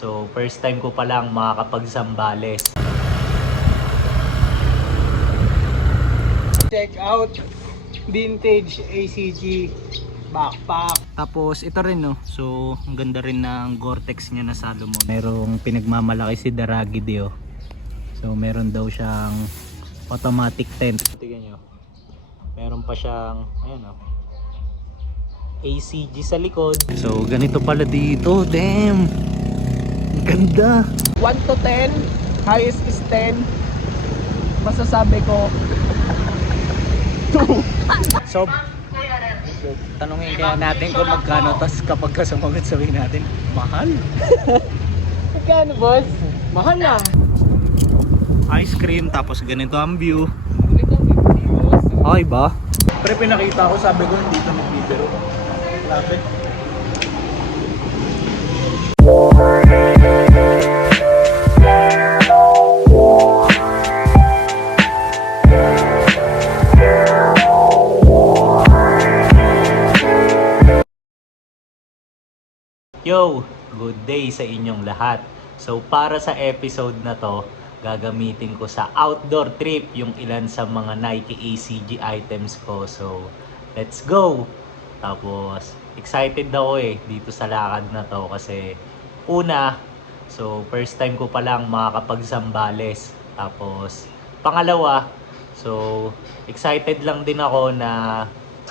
So first time ko pa lang makakapag-Zambales. Check out vintage ACG backpack. Tapos ito rin no. So ang ganda rin ng Gore-Tex niya na Salomon. Merong pinagmamalaki si Daragidi oh. So meron daw siyang automatic tent. Tingnan nyo. Meron pa siyang ayan oh. ACG sa likod. So ganito pala dito. Damn. Ang ganda. 1 to 10, highest is 10. Masasabi ko 2. So tanungin kaya natin kung magkano, tas kapag sumagot sabihin natin mahal. Magkano boss? Mahal lang. Ice cream tapos ganito ang view. Okay ba? Pre, pinakita ko, sabi ko hindi ito nagbibiro. Lapit. Yo! Good day sa inyong lahat. So para sa episode na to, gagamitin ko sa outdoor trip yung ilan sa mga Nike ACG items ko. So let's go! Tapos excited ako dito sa lakad na to kasi una, so first time ko pa lang makakapag-Zambales. Tapos pangalawa, so excited lang din ako na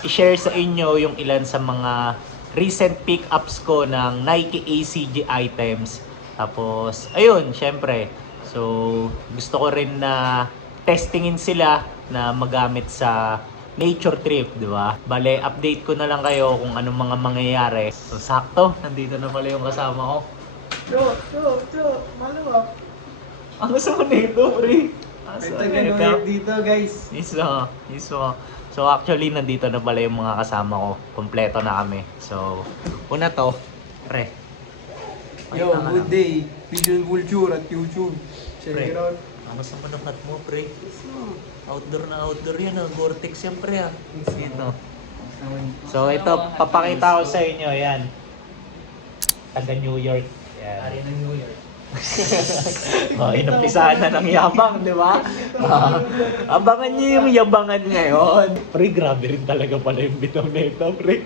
i-share sa inyo yung ilan sa mga recent pickups ko ng Nike ACG items. Tapos ayun, syempre, so gusto ko rin na testingin sila na magamit sa nature trip, di ba? Bale, update ko na lang kayo kung anong mga mangyayari. So sakto, nandito na pala yung kasama ko. Maluwag. Ang gusto mo nito, pre? Dito guys. Iso. So actually, nandito na pala yung mga kasama ko. Kompleto na kami. So, una to, pre. Yo, good day. Vision Vulture at YouTube. Check Pre. it out. Ano sa manukat mo, pre? Outdoor na outdoor yan, Gore-Tex yan, pre, Ito. So, ito, papakita ko sa inyo, yan. Taga New York. Yan. Ari ng New York. Inumpisahan na ng yabang, di ba? Abangan niyo yung yabangan ngayon. Pre, grabe rin talaga pala yung bitaw na ito, pre.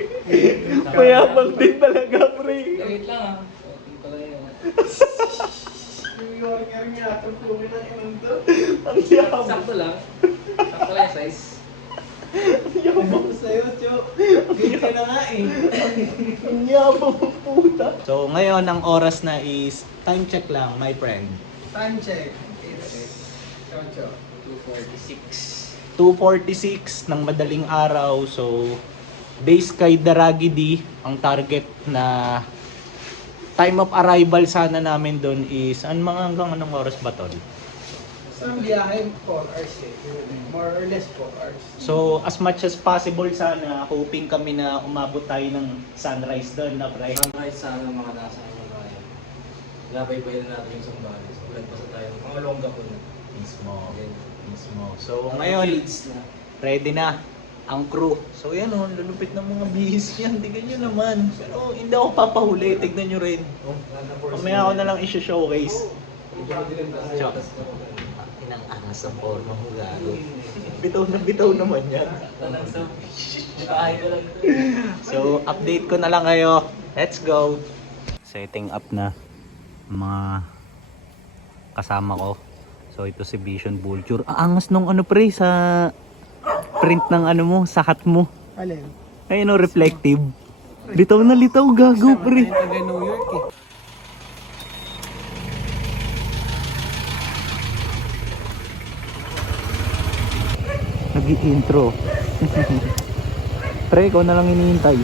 Mayabang din talaga, pre. Wait lang New Yorker nga, tugtugin ng inang to. Ang yabang. Sakto lang yung size. Ang yabang. Sa'yo, Cho. Ganyan na nga Ang yabang ng puta. So, ngayon, ang oras na is time check lang, my friend. Time check. It's Cho. 246. 2:46 ng madaling araw. So, base kay Daragidi, ang target na time of arrival sana namin doon is hanggang anong oras ba tol? Isang biyahe, 4 hours More or less 4 hours. So, as much as possible sana, hoping kami na umabot tayo ng sunrise doon na pre. Sunrise sana mga nasa ano tayo. Labay-bay na natin yung Zambales. Lagpasa tayo. Mga longga po na. Mismo. So, ngayon, ready na ang crew. So, yan o, lulupit ng mga bihis yan. Tignan nyo naman. Pero hindi ako papahuli. Tignan nyo rin. Mamaya ako na lang i-showcase. Chok. Inang angas ang forma mo gago. Bitaw naman yan. So, update ko na lang kayo. Let's go. Setting up na mga kasama ko. So, ito si Vision Vulture. Angas nung ano pre sa print ng ano mo, sakat mo. Alin? Ayun o, reflective. Litaw na litaw, gago pre. Taga New York Nag-i-intro. Pre, ikaw na lang hinihintay.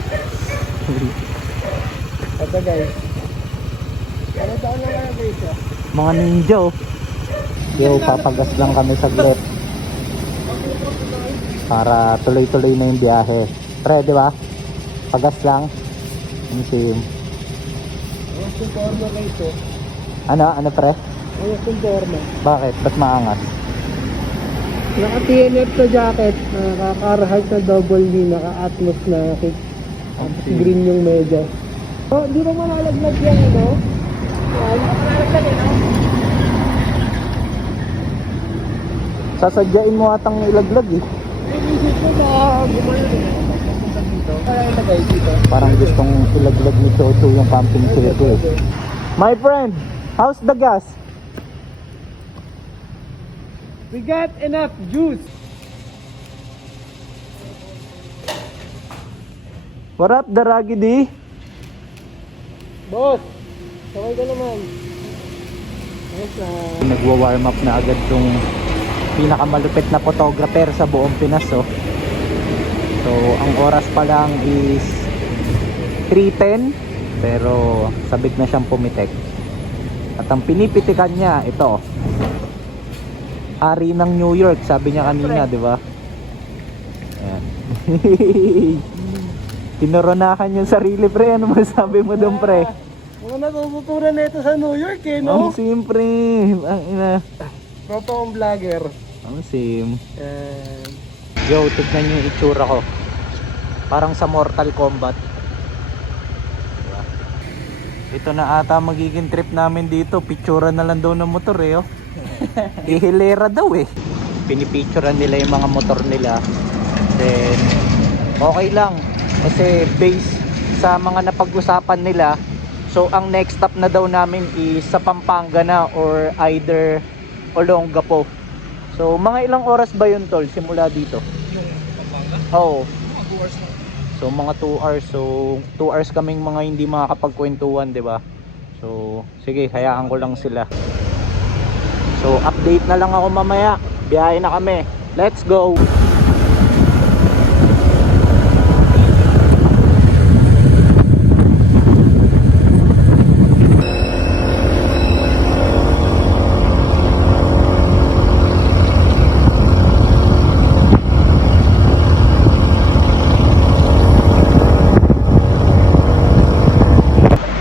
Ito guys. Ano taon na kaya guys Mga ninja oh. Yo, papagas lang kami saglit. Para tuloy-tuloy na yung biyahe. Pre, di ba? Pagas lang. Ano si... Ayos yung forma guys Ano pre? Ayos yung forma. Bakit? Ba't maangas? Naka-TNF na jacket, naka-Carhartt na double D, naka-Atmos na kick. Green yung medyas. Oh, di ba malalaglag yan, ano? Yan. Sasadyain mo atang ilaglag eh. Inisip ko ba gumayon eh. Papunta dito. Kaya ilagay dito. Parang gustong ilaglag ni Chocho yung camping chair ko eh. My friend, how's the gas? We got enough juice. What up, Daragi D? Boss, sakay ka naman. Yes na. Nagwa-warm up na agad yung pinakamalupit na photographer sa buong Pinas oh. So ang oras pa lang is 3:10 pero sabik na siyang pumitik. At ang pinipitikan niya ito. Ari ng New York, sabi niya kanina, di ba? Ayan. Tinoronakan yung sarili, pre. Ano masabi mo doon, pre? Mga natututunan na ito sa New York eh, no? Ang siyempre. Ang ina. Totoong vlogger. Ang sim. And... Yo, tignan niyo yung itsura ko. Parang sa Mortal Kombat. Diba? Ito na ata magiging trip namin dito. Picturean na lang daw ng motor eh. Oh. Ihilera daw eh. Pinipicturean nila yung mga motor nila. Then, okay lang. Kasi based sa mga napag-usapan nila, so ang next stop na daw namin is sa Pampanga na or either Olongapo. So mga ilang oras ba yun, tol, simula dito? Yung Pampanga? Oo. Mga 2 hours na. So mga 2 hours. So 2 hours kaming mga hindi makakapagkwentuhan, 'di ba? So sige, hayaan ko lang sila. So update na lang ako mamaya. Biyahe na kami. Let's go.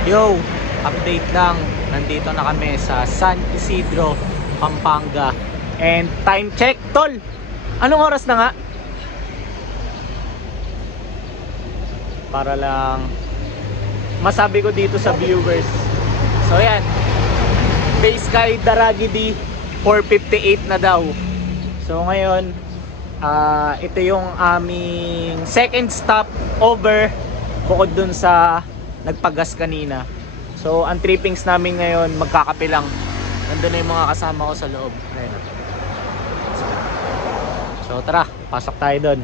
Yo, update lang. Nandito na kami sa San Isidro, Pampanga. And time check, tol. Anong oras na nga? Para lang masabi ko dito sa viewers. So yan. Base kay Daragi D, 4:58 na daw. So ngayon, ito yung aming second stop over bukod dun sa nagpagas kanina. So ang trippings namin ngayon magkakape lang. Nandun na yung mga kasama ko sa loob. Ayun. So tara, pasok tayo dun.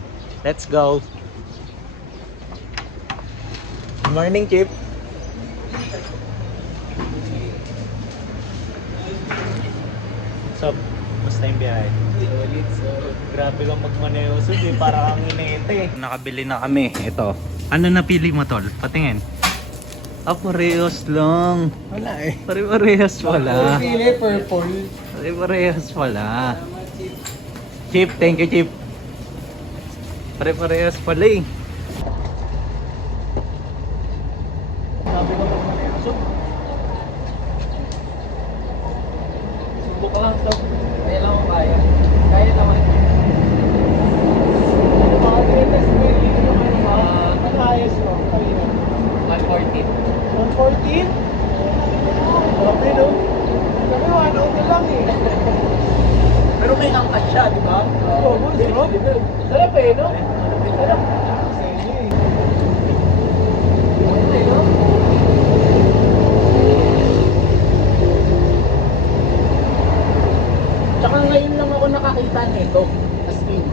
Let's go. Good morning, Chip. So, basta yung biyahe. Grabe kang magmaneho, eh. Para kang inete. Nakabili na kami. Ito. Ano napili mo, tol? Patingin. Parehas lang. Wala eh. Pare-parehas wala. Pili, purple. Pare-parehas wala. Chip, thank you, Chip. Pare-parehas pala eh. Sabi ko magmaneho, so. Subok lang, so. Kaya lang ako kaya. Kaya naman. Mga greatest way yung ano ba? Ang highest mo. 114. 114? Grabe no? Sabi 1 lang eh. Pero may angkas siya, di ba? Oo, sarap. Sarap eh, no? Sarap. Tsaka ngayon lang ako nakakita nito. As in.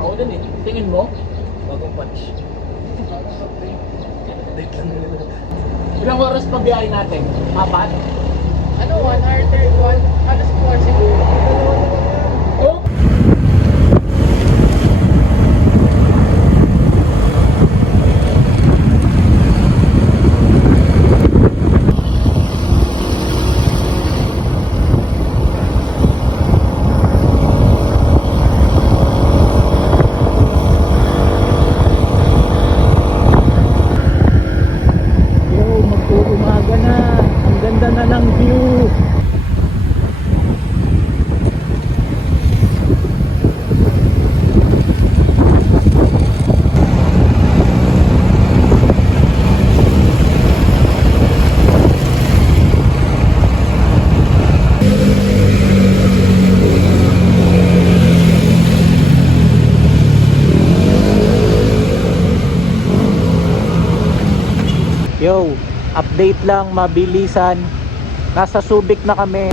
Ako din eh. Tingin mo? Bagong punch. Ilang oras pa biyahe natin? 4? Ano, 1 hour 31? Alas 4 siguro. Oh! update lang, mabilisan. Nasa Subic na kami.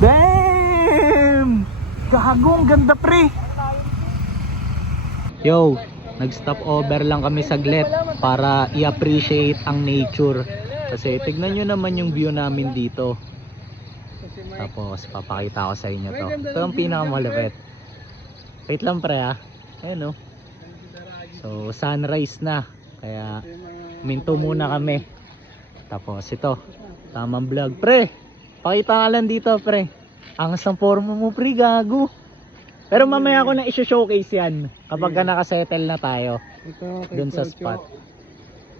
Damn! Gago, ang ganda pre! Yo, nag-stop over lang kami saglit para i-appreciate ang nature. Kasi tignan nyo naman yung view namin dito. Tapos papakita ko sa inyo to. Ito ang pinakamalapit. Wait lang pre ha. Ayan o. So sunrise na. Kaya minto muna kami. Tapos ito. Tamang vlog. Pre, pakita ka lang dito pre. Ang isang forma mo pre, gago. Pero mamaya ko na i-showcase yan kapag ka nakasettle na tayo dun sa spot.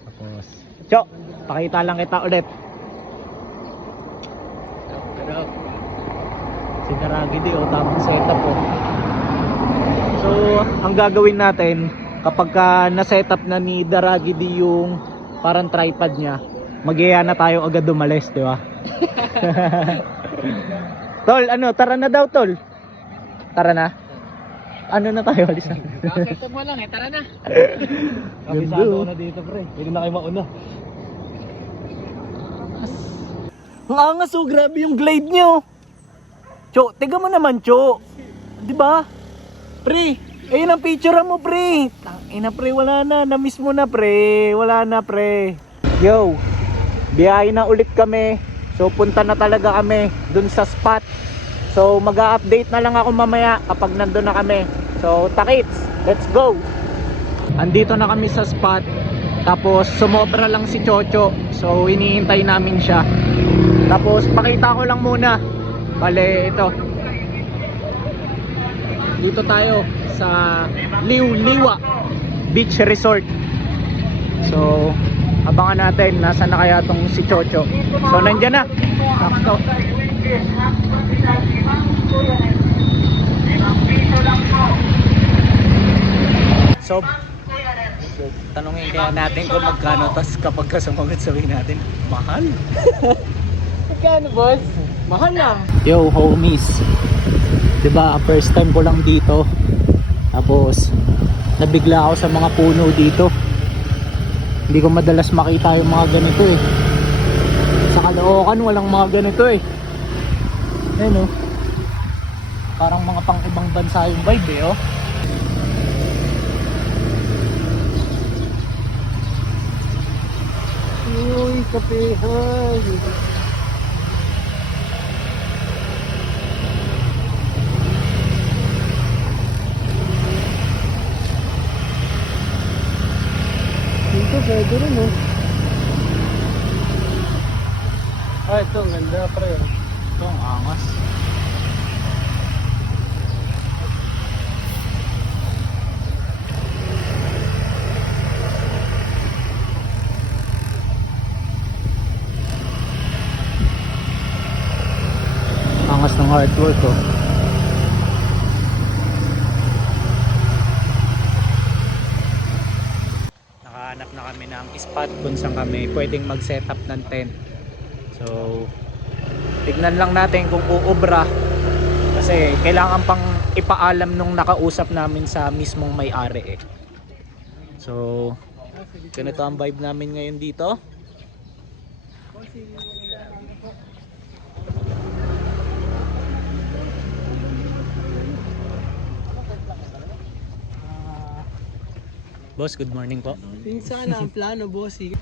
Tapos, Cho, pakita lang kita ulit. Si Daragidi o tamang setup po. So, ang gagawin natin kapag ka na-setup na ni Daragidi yung parang tripod niya, mag-iya na tayo agad umalis, di ba? Tol, ano, tara na daw tol. Tara na. Ano na tayo, alis na. Setup mo lang tara na. Kabisado na dito pre. Pwede na kayo mauna. Ang angas oh, grabe yung glide nyo. Cho, tiga mo naman Cho. Di ba? Pre, ayun ang picture mo pre. Tangina pre, wala na. Na-miss mo na pre. Wala na pre. Yo, biyahe na ulit kami. So punta na talaga kami dun sa spot. So mag-a-update na lang ako mamaya kapag nandun na kami. So takits, let's go. Andito na kami sa spot. Tapos sumobra lang si Chocho. So iniintay namin siya. Tapos pakita ko lang muna. Bale ito. Dito tayo sa Liwa Beach Resort. So abangan natin nasaan na kaya tong si Chocho. So nandiyan na. Sakto. So tanungin kaya natin kung magkano, tas kapag sumagot sabihin natin mahal. Magkano boss? Mahal lang. Yo homies, diba first time ko lang dito, tapos nabigla ako sa mga puno dito. Hindi ko madalas makita yung mga ganito eh. Sa Caloocan walang mga ganito eh. Ayun oh, parang mga pang ibang bansa yung vibe eh oh. Uy, kapehan. Dito pwede rin oh. Ah, ito ang ganda pre. Ito ang angas. Angas ng hardwork oh. Nakahanap na kami ng spot kung saan kami pwedeng mag setup ng tent. So tignan lang natin kung uubra, kasi kailangan pang ipaalam nung nakausap namin sa mismong may-ari eh. So ganito ang vibe namin ngayon dito. Boss, good morning po. Sana ang plano bossy.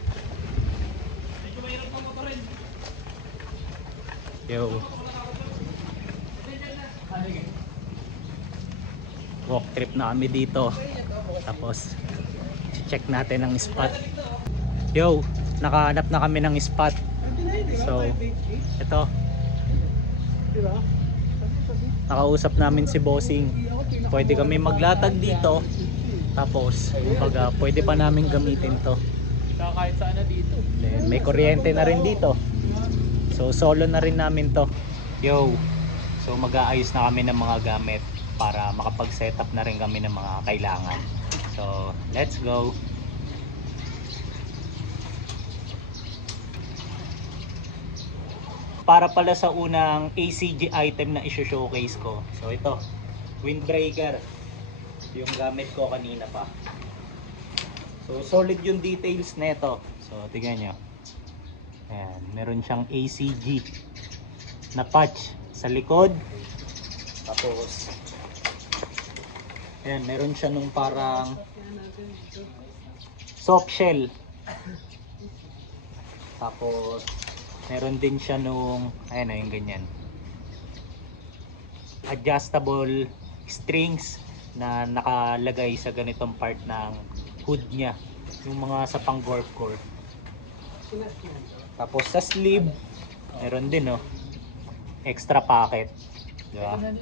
Yo. Walk trip na kami dito. Tapos check natin ang spot. Yo, nakahanap na kami ng spot. So, ito. Nakausap namin si Bossing. Pwede kami maglatag dito. Tapos, kumbaga, pwede pa namin gamitin to. Kahit saan na dito. Then, may kuryente na rin dito. So, solo na rin namin to. Yo! So, mag-aayos na kami ng mga gamit para makapag-setup na rin kami ng mga kailangan. So, let's go. Para pala sa unang ACG item na i-showcase ko. So, ito. Windbreaker. Yung gamit ko kanina pa. So, solid yung details nito. So, tingnan nyo. Ayan, meron siyang ACG na patch sa likod. Tapos, ayan, meron siya nung parang soft shell. Tapos, meron din siya nung, ayan na yung ganyan. Adjustable strings na nakalagay sa ganitong part ng hood niya. Yung mga sa pang golf course. Tapos sa sleeve, meron din extra pocket. Diba? Ayan.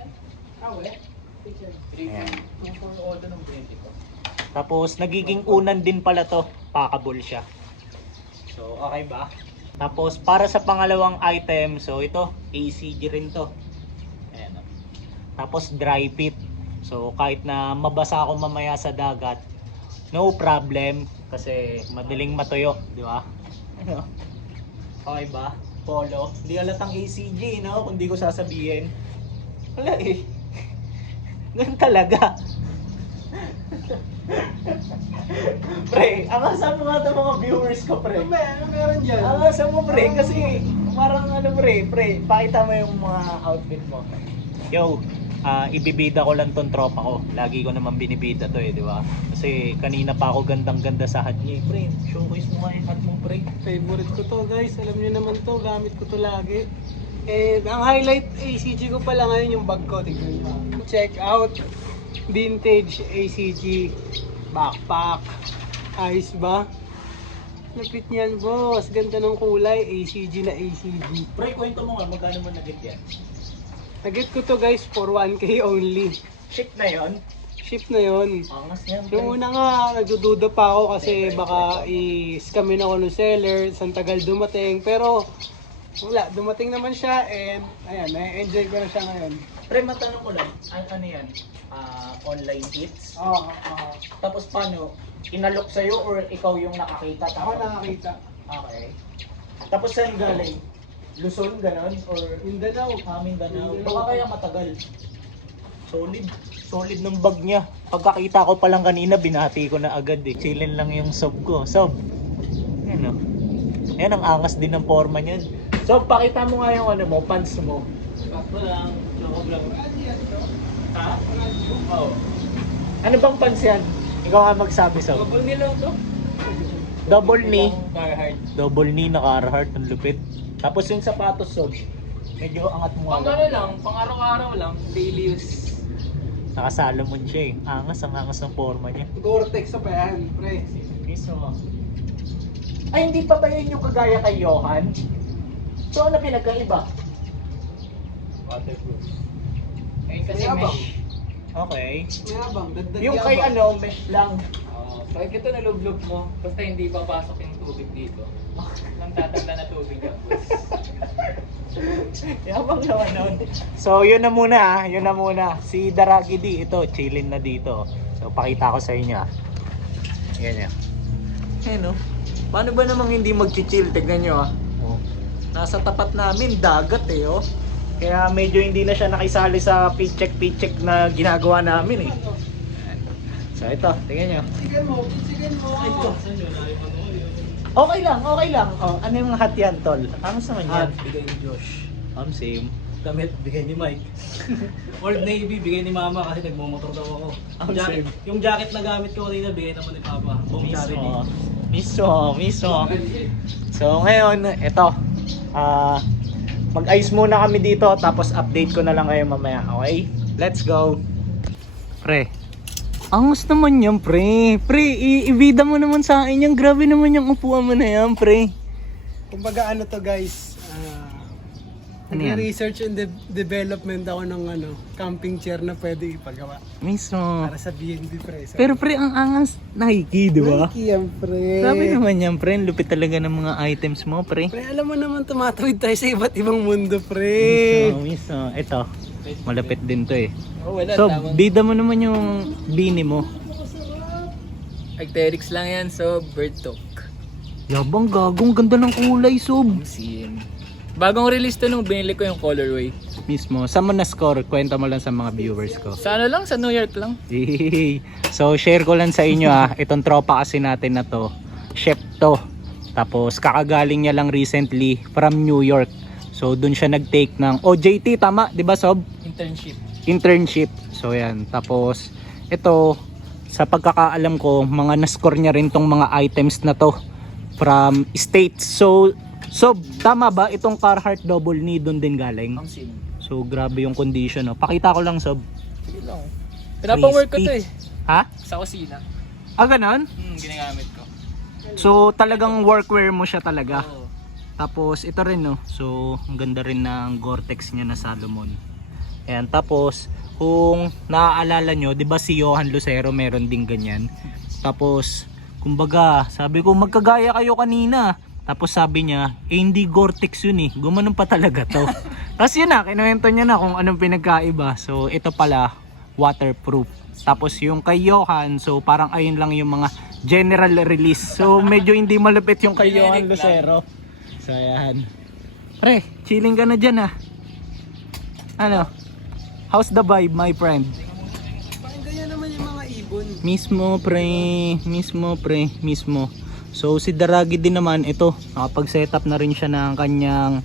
Tapos nagiging unan din pala to, packable siya. So okay ba? Tapos para sa pangalawang item, so ito ACG rin to. Ayan. Tapos dry fit. So kahit na mabasa ako mamaya sa dagat, no problem kasi madaling matuyo, di ba? Ano? Okay ba? Polo. Hindi halatang ACG, no? Kung di ko sasabihin. Wala eh. Ganun talaga. Pre, angasan mo nga ito mga viewers ko, pre. Ano meron dyan? Angasan mo, pre, kasi parang pre, pakita mo yung mga outfit mo. Yo, ibibida ko lang tong tropa ko. Lagi ko naman binibida to di ba? Kasi kanina pa ako gandang-ganda sa hat niya. Pre, showcase mo nga yung hat mo, pre. Favorite ko to guys, alam niyo naman to, gamit ko to lagi. And ang highlight ACG ko pala ngayon yung bag ko, tignan mo. Check out vintage ACG backpack. Ayos ba? Lapit niyan boss, ganda ng kulay, ACG na ACG. Pre, kwento mo nga, magkano mo nagit yan? Nag-get ko to guys for 1K only. Ship na yon. Ship na yon. Angas yan, Yung una nga, nagdududa pa ako kasi baka i-scamin ako ng seller, isang tagal dumating. Pero wala, dumating naman siya and ayan, na-enjoy ko na siya ngayon. Pre, matanong ko lang, ano yan? Online hits? Oo, Tapos paano? Inalok sa'yo or ikaw yung nakakita? ako nakakita. Okay. Tapos saan galing? Luzon, ganon? Or Mindanao. Mindanao? Baka kaya matagal. Solid. Solid ng bag niya. Pagkakita ko pa lang kanina, binati ko na agad eh. Chillin lang yung sob ko. Sob. Ayan Ayan, ang angas din ng forma niyan. Sob, pakita mo nga yung pants mo. Sakto lang, choco lang. Ha? Oo. Ano bang pants yan? Ikaw nga magsabi, Sob. Double nilang to. Double knee. Carhartt. Double knee na Carhartt, ang lupit. Tapos yung sapatos, Sob. Medyo angat mo Pang ano lang, pang araw-araw lang, daily use. Naka-Salomon siya eh. Ang angas ng forma niya. Gore-Tex pa yan, pre. Mismo. Ay, hindi pa ba yun yung kagaya kay Johan? So ano pinagkaiba? Waterproof. Ayun kasi Mayabang. mesh. Okay. Mayabang, dagdag Yung kay yabang. mesh lang. Pag ito nalublob mo, basta hindi papasok yung tubig dito. Nang tatanda na tubig yan, boss. Yabang naman nun. So yun na muna yun na muna. Si Daragi D, ito, chillin na dito. So pakita ko sa inyo Yan Ayan Paano ba namang hindi mag-chill? Tignan nyo Nasa tapat namin, dagat Kaya medyo hindi na siya nakisali sa pitcheck na ginagawa namin So ito, tingnan nyo. Sigan mo. Okay lang. Ano yung hat yan, tol? Kamusta naman yan? Bigay ni Josh. Same. Damit, bigay ni Mike. Old Navy, bigay ni Mama kasi nagmumotor daw ako. Same. Yung jacket na gamit ko kanina, bigay naman ni Papa. Home charity. Mismo. So ngayon, ito. Mag-ice muna kami dito tapos update ko na lang kayo mamaya, okay? Let's go. Pre. Angas naman yan, pre. Pre, ibida mo naman sa akin yan. Grabe naman yung upuan mo na yan, pre. Kumbaga ano to guys, Ano yan? research and development ako ng camping chair na pwede ipagawa. Mismo. Para sa BNB pre. Pero pre, ang angas Nike, di ba? Nike yan pre. Grabe naman yan, pre. Lupit talaga ng mga items mo, pre. Pre, alam mo naman tumatawid tayo sa iba't ibang mundo pre. Mismo. Ito, malapit din to Oh, wala, So, tama. bida mo naman yung bini mo. Arcteryx lang yan, so bird talk. Yabang gagong, ganda ng kulay, Sob. Sin. Bagong release to nung binili ko yung colorway. Mismo, saan mo na-score? Kwenta mo lang sa mga viewers ko. Sa ano lang, sa New York lang. Hey. So, share ko lang sa inyo itong tropa kasi natin na to, chef to. Tapos, kakagaling niya lang recently from New York. So, dun siya nag-take ng OJT, tama? 'Di ba, Sob? Internship. Internship. So, yan. Tapos, ito, sa pagkakaalam ko, mga na-score niya rin tong mga items na to from States. So, Sob, tama ba? Itong Carhartt double knee dun din galing? Ang sin. So, grabe yung condition. No? Pakita ko lang, Sob. Sige lang. Pinapang-work ko to eh. Ha? Sa kusina. Ah, ganon? Ginagamit ko. So, talagang workwear mo siya talaga. Oo. Tapos, ito rin, no? So, ang ganda rin ng Gore-Tex niya na Salomon. Ayan, tapos, kung naaalala nyo, di ba si Johan Lucero meron din ganyan? Tapos, kumbaga, sabi ko, magkagaya kayo kanina. Tapos sabi niya, hindi Gore-Tex yun eh. Gumanon pa talaga to. Tapos yun na, kinuwento niya na kung anong pinagkaiba. So ito pala, waterproof. Tapos yung kay Johan, so parang ayun lang yung mga general release. So medyo hindi malupit yung kay Johan Lucero. So ayan. Pre, chilling ka na dyan ah. Ano? How's the vibe, my friend? Parang ganyan naman yung mga ibon. Mismo pre, mismo. So si Daragi din naman, ito, nakapag-setup na rin siya ng kanyang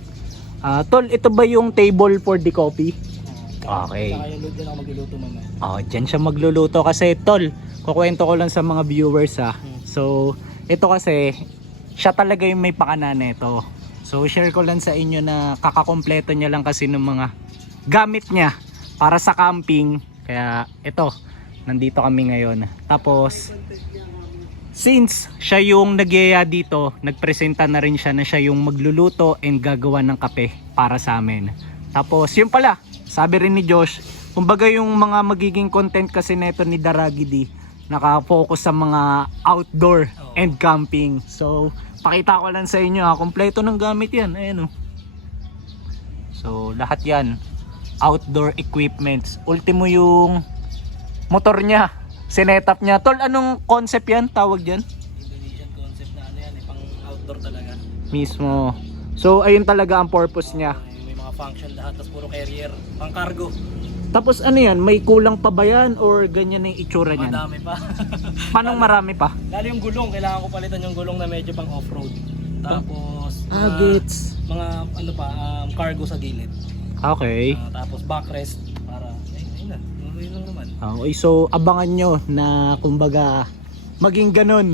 tol, ito ba yung table for the coffee? Okay. Saka yung load din ako magluluto naman. Oh, dyan siya magluluto kasi tol, kukwento ko lang sa mga viewers So, ito kasi, siya talaga yung may pakana nito. So, share ko lang sa inyo na kakakompleto niya lang kasi ng mga gamit niya para sa camping. Kaya, ito, nandito kami ngayon. Tapos, since siya yung nagyaya dito, nagpresenta na rin siya na siya yung magluluto and gagawa ng kape para sa amin. Tapos yun pala, sabi rin ni Josh, kumbaga yung mga magiging content kasi neto ni Daragi D, nakafocus sa mga outdoor and camping. So pakita ko lang sa inyo kompleto ng gamit yan. Ayan o. So lahat yan, outdoor equipments. Ultimo yung motor niya, sinetap niya. Tol, anong concept yan? Tawag dyan? Indonesian concept na ano yan eh, pang outdoor talaga. Mismo. So, ayun talaga ang purpose niya. May mga function lahat, tapos puro carrier, pang cargo. Tapos ano yan? May kulang pa ba yan? Or ganyan ang itsura niyan? Madami pa. Paano marami pa? Lalo yung gulong, kailangan ko palitan yung gulong na medyo pang off-road. Tapos, Gets. mga ano pa, cargo sa gilid. Okay. Tapos backrest para, ayun na, yun lang naman. Okay, so abangan nyo na kumbaga maging ganun.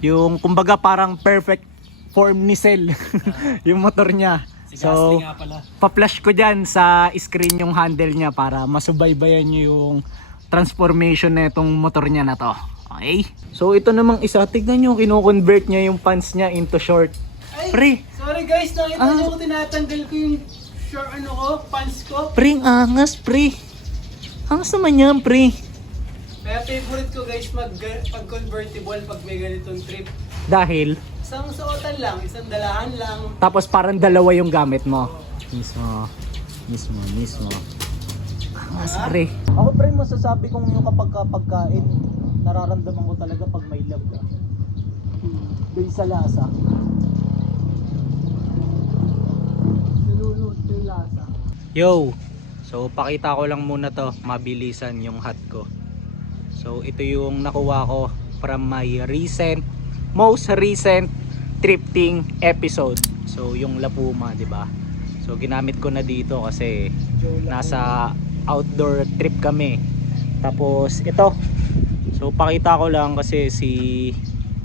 Yung kumbaga parang perfect form ni Cell. Yung motor niya. Si So, Gasly nga pala. pa-flash ko dyan sa screen yung handle niya para masubaybayan nyo yung transformation na itong motor niya na to. Okay? So ito namang isa, tignan nyo, kino-convert niya yung pants niya into short. Ay, Pre! sorry guys, nakita niyo ko tinatanggal ko yung short pants ko. Pre, angas pre! Angas naman yan pre! Kaya favorite ko guys pag convertible pag may ganitong trip. Dahil, Isang suotan lang, isang dalahan lang. tapos parang dalawa yung gamit mo. Mismo. Angas pre. Ako pre, masasabi kong yung kapag pagkain, nararamdaman ko talaga pag may love ka. Based sa lasa. Nalulunod yung lasa. Yo! So pakita ko lang muna to, mabilisan yung hat ko. So ito yung nakuha ko from my most recent thrifting episode. So yung La Puma, 'di ba? So ginamit ko na dito kasi nasa outdoor trip kami. Tapos ito. So pakita ko lang kasi si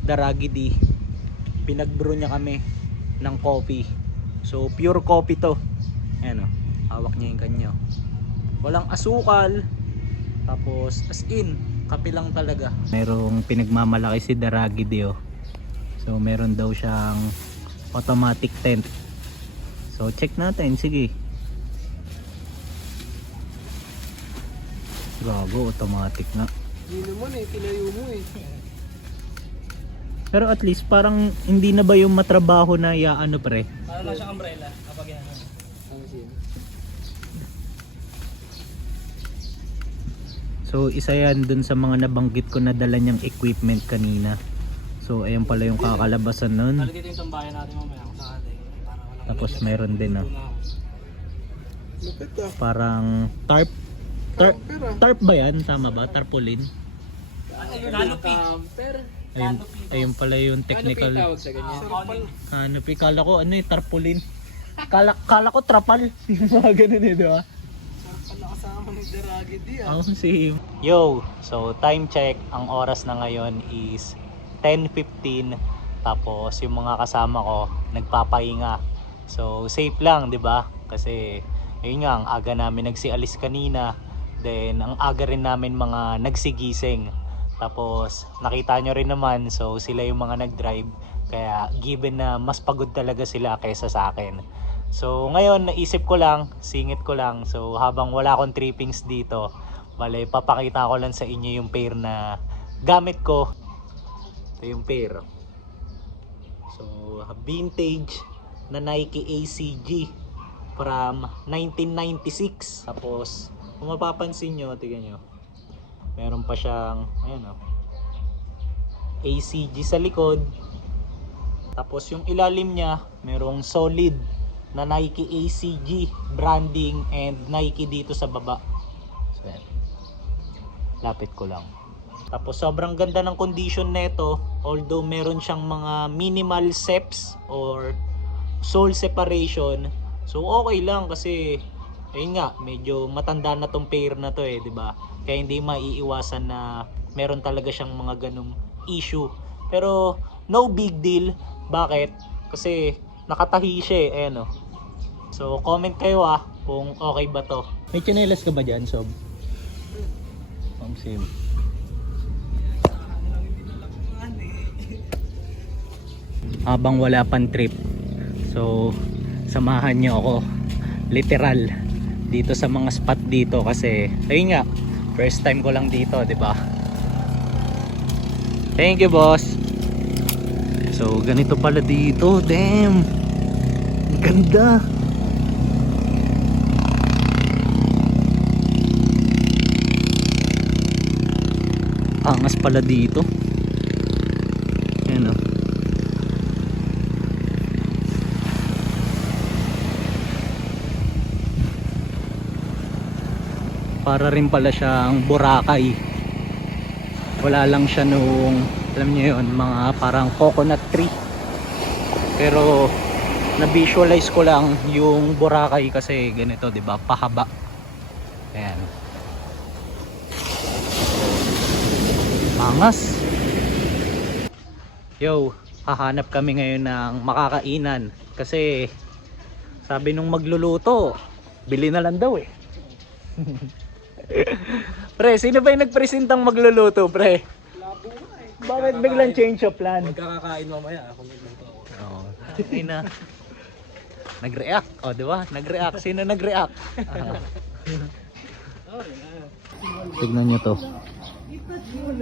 Daragi D, pinag-brew niya kami ng coffee. So pure coffee to. Ayan o, hawak niya yung kanyo. Walang asukal. Tapos as in, kape lang talaga. Merong pinagmamalaki si Daragi D oh. So meron daw siyang automatic tent. So check natin, sige. Gago, automatic na. Hindi naman eh, tinayo mo eh. Pero at least parang hindi na ba yung matrabaho na ano pre? Para lang siyang umbrella kapag yan. So isa yan dun sa mga nabanggit ko na dala niyang equipment kanina. So ayan pala yung kakalabasan nun. Dito yung tambayan natin mamaya kung sakali. Para walang Tapos meron din Lupit ah. parang tarp. Tarp ba yan? Tama ba? Tarpaulin? Canopy. Ayun pala yung technical sa ganyan. canopy. Kala ko ano yung tarpaulin. Kala ko trapal. Yung mga ganun eh, di ba? Sarap pala kasama ng Daragidi ah. Oh, same. Yo, so time check. Ang oras na ngayon is 10:15. Tapos yung mga kasama ko nagpapahinga. So safe lang, 'di ba? Kasi ayun nga, ang aga namin nagsialis kanina. Then ang aga rin namin mga nagsigising. Tapos nakita nyo rin naman, so sila yung mga nag-drive. Kaya given na mas pagod talaga sila kaysa sa akin. So ngayon naisip ko lang, singit ko lang. So habang wala akong trippings dito, bale papakita ko lang sa inyo yung pair na gamit ko. Ito yung pair. So vintage na Nike ACG from 1996. Tapos kung mapapansin nyo, tignan nyo, meron pa siyang ayan o, ACG sa likod. Tapos yung ilalim niya merong solid na Nike ACG branding and Nike dito sa baba. So yan, lapit ko lang. Tapos sobrang ganda ng condition nito, although meron siyang mga minimal steps or sole separation. So okay lang kasi ayun nga, medyo matanda na tong pair na to eh, 'di ba? Kaya hindi maiiwasan na meron talaga siyang mga ganung issue. Pero no big deal. Bakit? Kasi nakatahi siya eh, ayan oh. So comment kayo kung okay ba to. May tsinelas ka ba dyan, Sob? Same. Habang wala pang trip, so samahan nyo ako literal dito sa mga spot dito kasi ayun nga, first time ko lang dito, 'di ba? Thank you, boss. So ganito pala dito, damn. Ganda. Angas pala dito. Ayan o. Para rin pala siyang Boracay. Wala lang siya nung, alam niyo yun, mga parang coconut tree. Pero na-visualize ko lang yung Boracay kasi ganito, 'di ba? Pahaba. Ayan. Angas. Yo, hahanap kami ngayon ng makakainan kasi sabi nung magluluto, bili na lang daw eh. Pre, sino ba yung nagpresentang magluluto, pre? Bakit biglang change of plan? Magkakakain mamaya ako nagluto ako. Oo. Ay na. Nag-react. O, di ba? Nag-react. Sino nag-react? Tignan nyo to.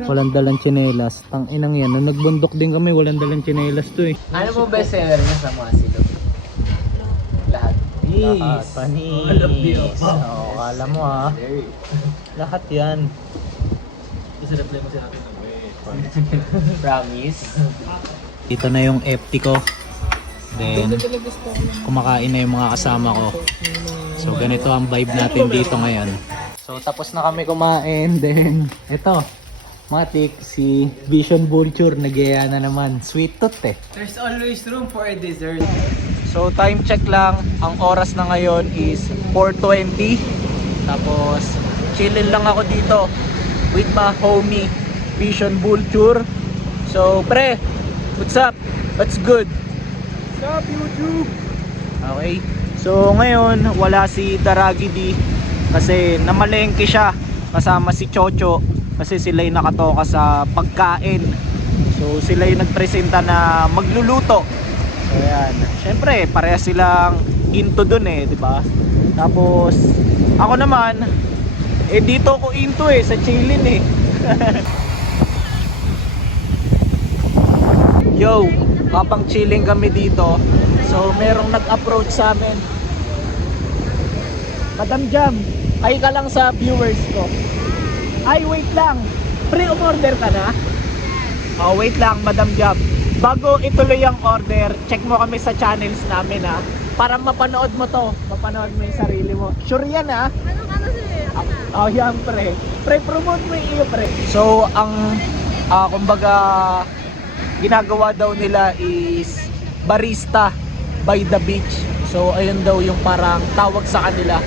Walang dalang tsinelas. Tang inang yan. Nung nagbundok din kami, walang dalang tsinelas to eh. Ano mo best seller niya sa mga silog? Lahat. Lahat. Panis. Oo, kala mo ha. Lahat yan. Isa-reply mo si akin. Promise. Dito na yung FT ko. Then, kumakain na yung mga kasama ko. So, ganito ang vibe natin dito ngayon. So, tapos na kami kumain. Then, ito. Matik, si Vision Vulture, nagyaya na naman. Sweet tooth eh. There's always room for a dessert. So, time check lang. Ang oras na ngayon is 4:20. Tapos, chillin lang ako dito with my homie, Vision Vulture. So, pre, what's up? What's good? What's up, YouTube? Okay. So ngayon wala si Daragidi kasi namalengke siya kasama si Chocho kasi sila yung nakatoka sa pagkain. So sila yung nagpresenta na magluluto. So ayan. Syempre parehas silang into dun eh, di ba? Tapos ako naman dito ko into sa chillin eh. Yo, habang chilling kami dito, so merong nag-approach sa amin. Madam Jam, ay ka lang sa viewers ko. Ay, wait lang. Pre, umorder ka na? Oh, wait lang, Madam Jam. Bago ituloy ang order, check mo kami sa channels namin ha. Para mapanood mo to. Mapanood mo yung sarili mo. Sure yan ha? Ano sir? Ano na? Oh, yan pre. Pre, promote mo yung iyo pre. So, ang kumbaga ginagawa daw nila is barista by the beach. So, ayun daw yung parang tawag sa kanila.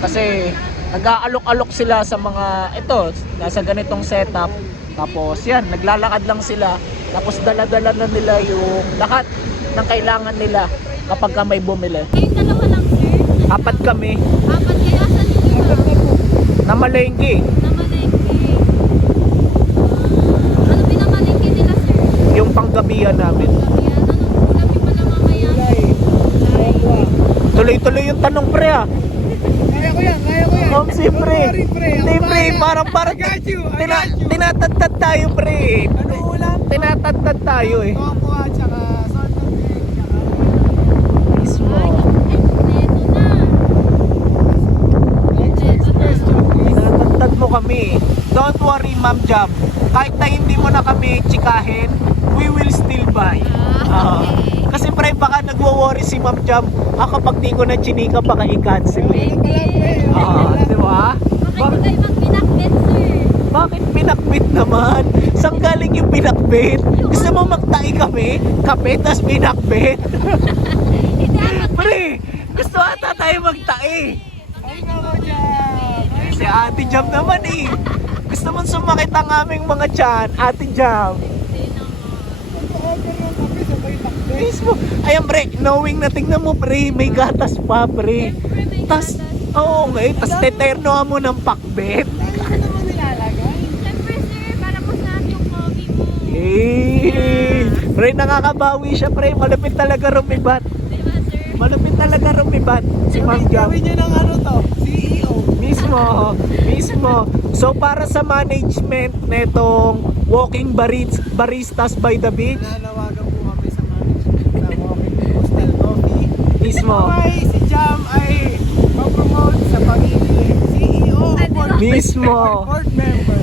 Kasi nag-aalok-alok sila sa mga ito, nasa ganitong setup. Tapos yan, naglalakad lang sila. Tapos dala-dala na nila yung lahat ng kailangan nila kapag ka may bumili. Kayong dalawa lang sir? Apat kami Apat kayo? Asan yung iba? na malengke. Namalengke. Ano pinamalengke nila sir? Yung panggabihan namin. Gabi yan. Ano? Gabi pala mamaya. Tuloy-tuloy yung tanong pre ah. Kaya ko yan, kaya ko yan. Ma'am, si Don't pre. worry, pre. Hindi Ako pre, kaya. parang I got you, I got you. tinatadtad tayo pre. Ano ulam? Tinatadtad tayo eh. Tofu at saka salt and egg. Saka Mismo. Neto na. next question please. Tinatadtad mo kami. Don't worry Ma'am Jam. Kahit na hindi mo na kami tsikahin, we will still buy. Ah, okay. Kasi pre, baka nagwo-worry si Ma'am Jam. Kapag di ko na chinika, baka i-cancel eh. Wala pala pre. Di ba? Bakit hindi kayo magpinakbet sir? Bakit pinakbit naman? Saan galing yung pinakbit? Gusto mo magtahi kami? Kape, tas pinakbit? Hindi ako. Pre, gusto ata tayo magtahi. Ay nako dyan. Si Ate Jam naman eh. Gusto mo sumakit ang aming mga tiyan, Ate Jam. Hindi naman. Order ng kape sabay takbe. Mismo. Ayan pre, knowing na tingnan mo pre, may gatas pa pre. Siyempre may Tas, gatas. oo nga eh, tas teterno mo ng pakbet. Ano naman nilalagay? Siyempre sir, para masarap yung coffee mo. Eh, pre, nakakabawi siya pre, malapit talaga rumibat. Diba sir? Malapit talaga rumibat si Ma'am Jam. Gawin nyo ng ano to? CEO. Mismo. So para sa management netong walking baristas by the beach, Nanawagan po kami sa management ng Walking Coastal Coffee. mismo. Okay, si Jam ay ma-promote sa pagiging CEO Ah, di ba? Mismo. board member.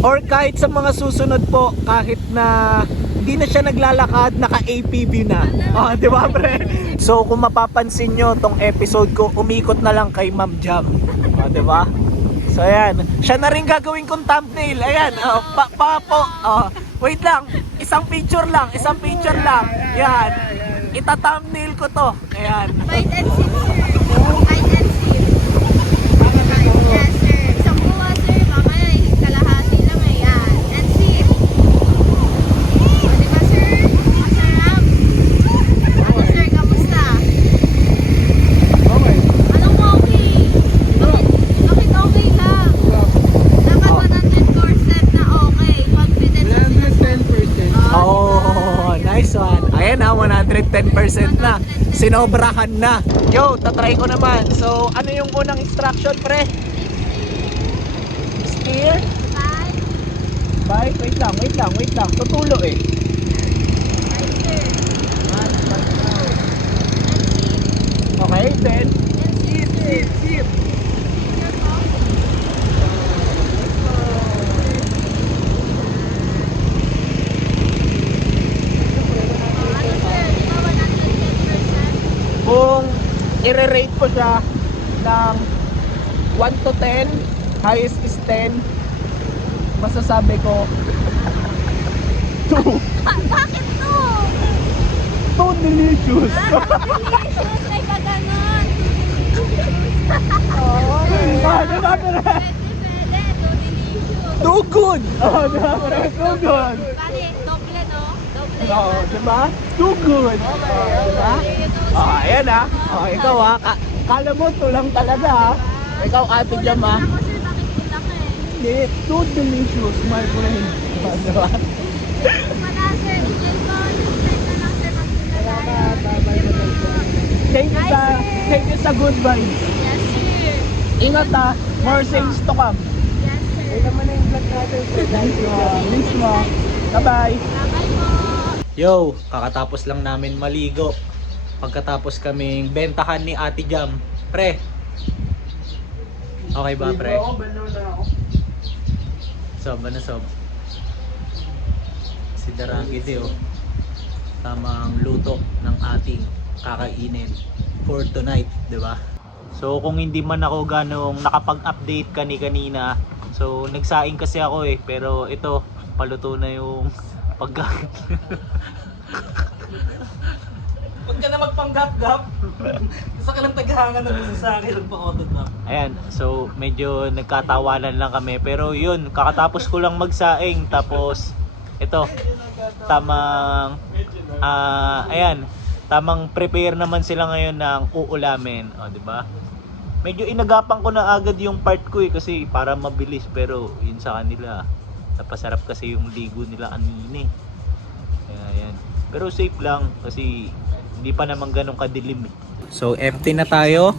Or kahit sa mga susunod po, kahit na hindi na siya naglalakad, naka-APV na. Oh, di ba, pre? So, kung mapapansin nyo, tong episode ko, umikot na lang kay Ma'am Jam. Oh, di ba? So, ayan. Siya na rin gagawin kong thumbnail. Ayan. Oh, Oh, wait lang. Isang picture lang. Ayan. Ita-thumbnail ko to. Ayan. Hide and seek sir. Hide and seek. Yes sir. Isang buwan sir, mamaya kalahati lang ayan. And seek. O diba sir? Masarap. Ano sir, kamusta? Okay. Anong okay? Bakit okay lang? Dapat 100% na okay. Confident na sinasabi. 110%. Oh, nice one. Ayan na, 110% na. Sinobrahan na. Yo, tatry ko naman. So, ano yung unang instruction, pre? Steer? Bye. Bye? Wait lang. Tutulo eh. Bye sir. And seek. Okay, then. And seek sir. Sip. Sure po? Ano sir? Di ba 110%? Kung i-rate ko siya ng 1 to 10, highest is 10, masasabi ko 2. Bakit to? Too delicious. Delicious, ay ka ganon. Diba, pre? Pwede, to delicious. Too good. Oh, diba, pre? Too good. Bali, doble no? Doble Oo, yan. diba? Too good. Diba? Oh, ayan ah. Oh, ikaw ah. Kala mo to lang talaga ah. Ikaw, Ate Jam ah. Ako sir, bakit kita ka eh? Hindi, too delicious, my friend. Diba? Wala sir, enjoy ko. Enjoy ka lang sir, magpinalayan. Thank you sa good vibes. Yes sir. Ingat ah. More things to come. Yes sir. Ito naman yung vlog natin. Thank you. Mismo. Bye-bye. Bye-bye po. Yo, kakatapos lang namin maligo. Pagkatapos kaming bentahan ni Ate Jam. Pre. Okay ba, pre? Ako, balaw na ako. Sob, ano sob? Si Darangide oh. Tamang luto ng ating kakainin for tonight, di ba? So kung hindi man ako ganong nakapag-update kanina, so nagsaing kasi ako eh, pero ito paluto na yung pagkain. Huwag ka na magpanggap-gap. Gusto ka lang taghangan na gusto sa akin. Magpa-auto-gap. Ayan, so medyo nagkatawanan lang kami, pero yun, kakatapos ko lang magsaing, tapos ito, tamang ayan, tamang prepare naman sila ngayon ng uulamin, o di ba? Medyo inagapan ko na agad yung part ko eh, kasi para mabilis, pero yun sa kanila napasarap kasi yung ligo nila kanina eh. Kaya ayan, pero safe lang kasi hindi pa naman ganun kadilim eh. So empty na tayo,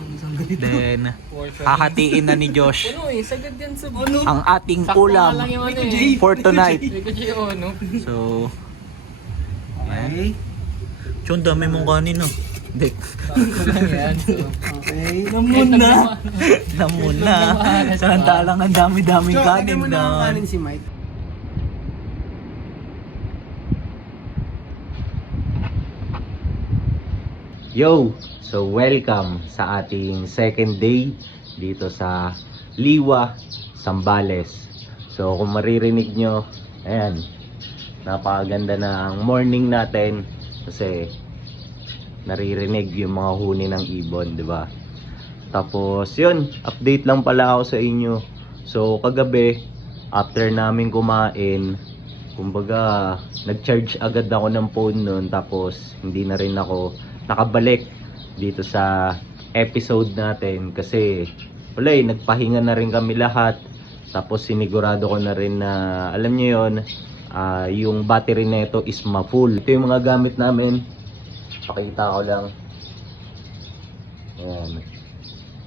then hahatiin na ni Josh Ano eh, sagad yan sa ang ating ulam for tonight. So, Okay. Chon, dami mong kanin oh. Hindi. Okay. Namuna. Namuna. Samantalang ang dami-daming So, kanin lagyan mo na ang doon. kanin si Mike. Yo! So welcome sa ating second day dito sa Liwa, Zambales. So kung maririnig nyo, ayan, napakaganda na ang morning natin kasi naririnig yung mga huni ng ibon, di ba? Tapos yun, update lang pala ako sa inyo. So kagabi, after namin kumain, kumbaga nag-charge agad ako ng phone nun, tapos hindi na rin ako nakabalik dito sa episode natin kasi wala eh, nagpahinga na rin kami lahat. Tapos sinigurado ko na rin na alam nyo yun, yung battery nito is ma-full. Ito yung mga gamit namin, pakita ko lang. Ayan.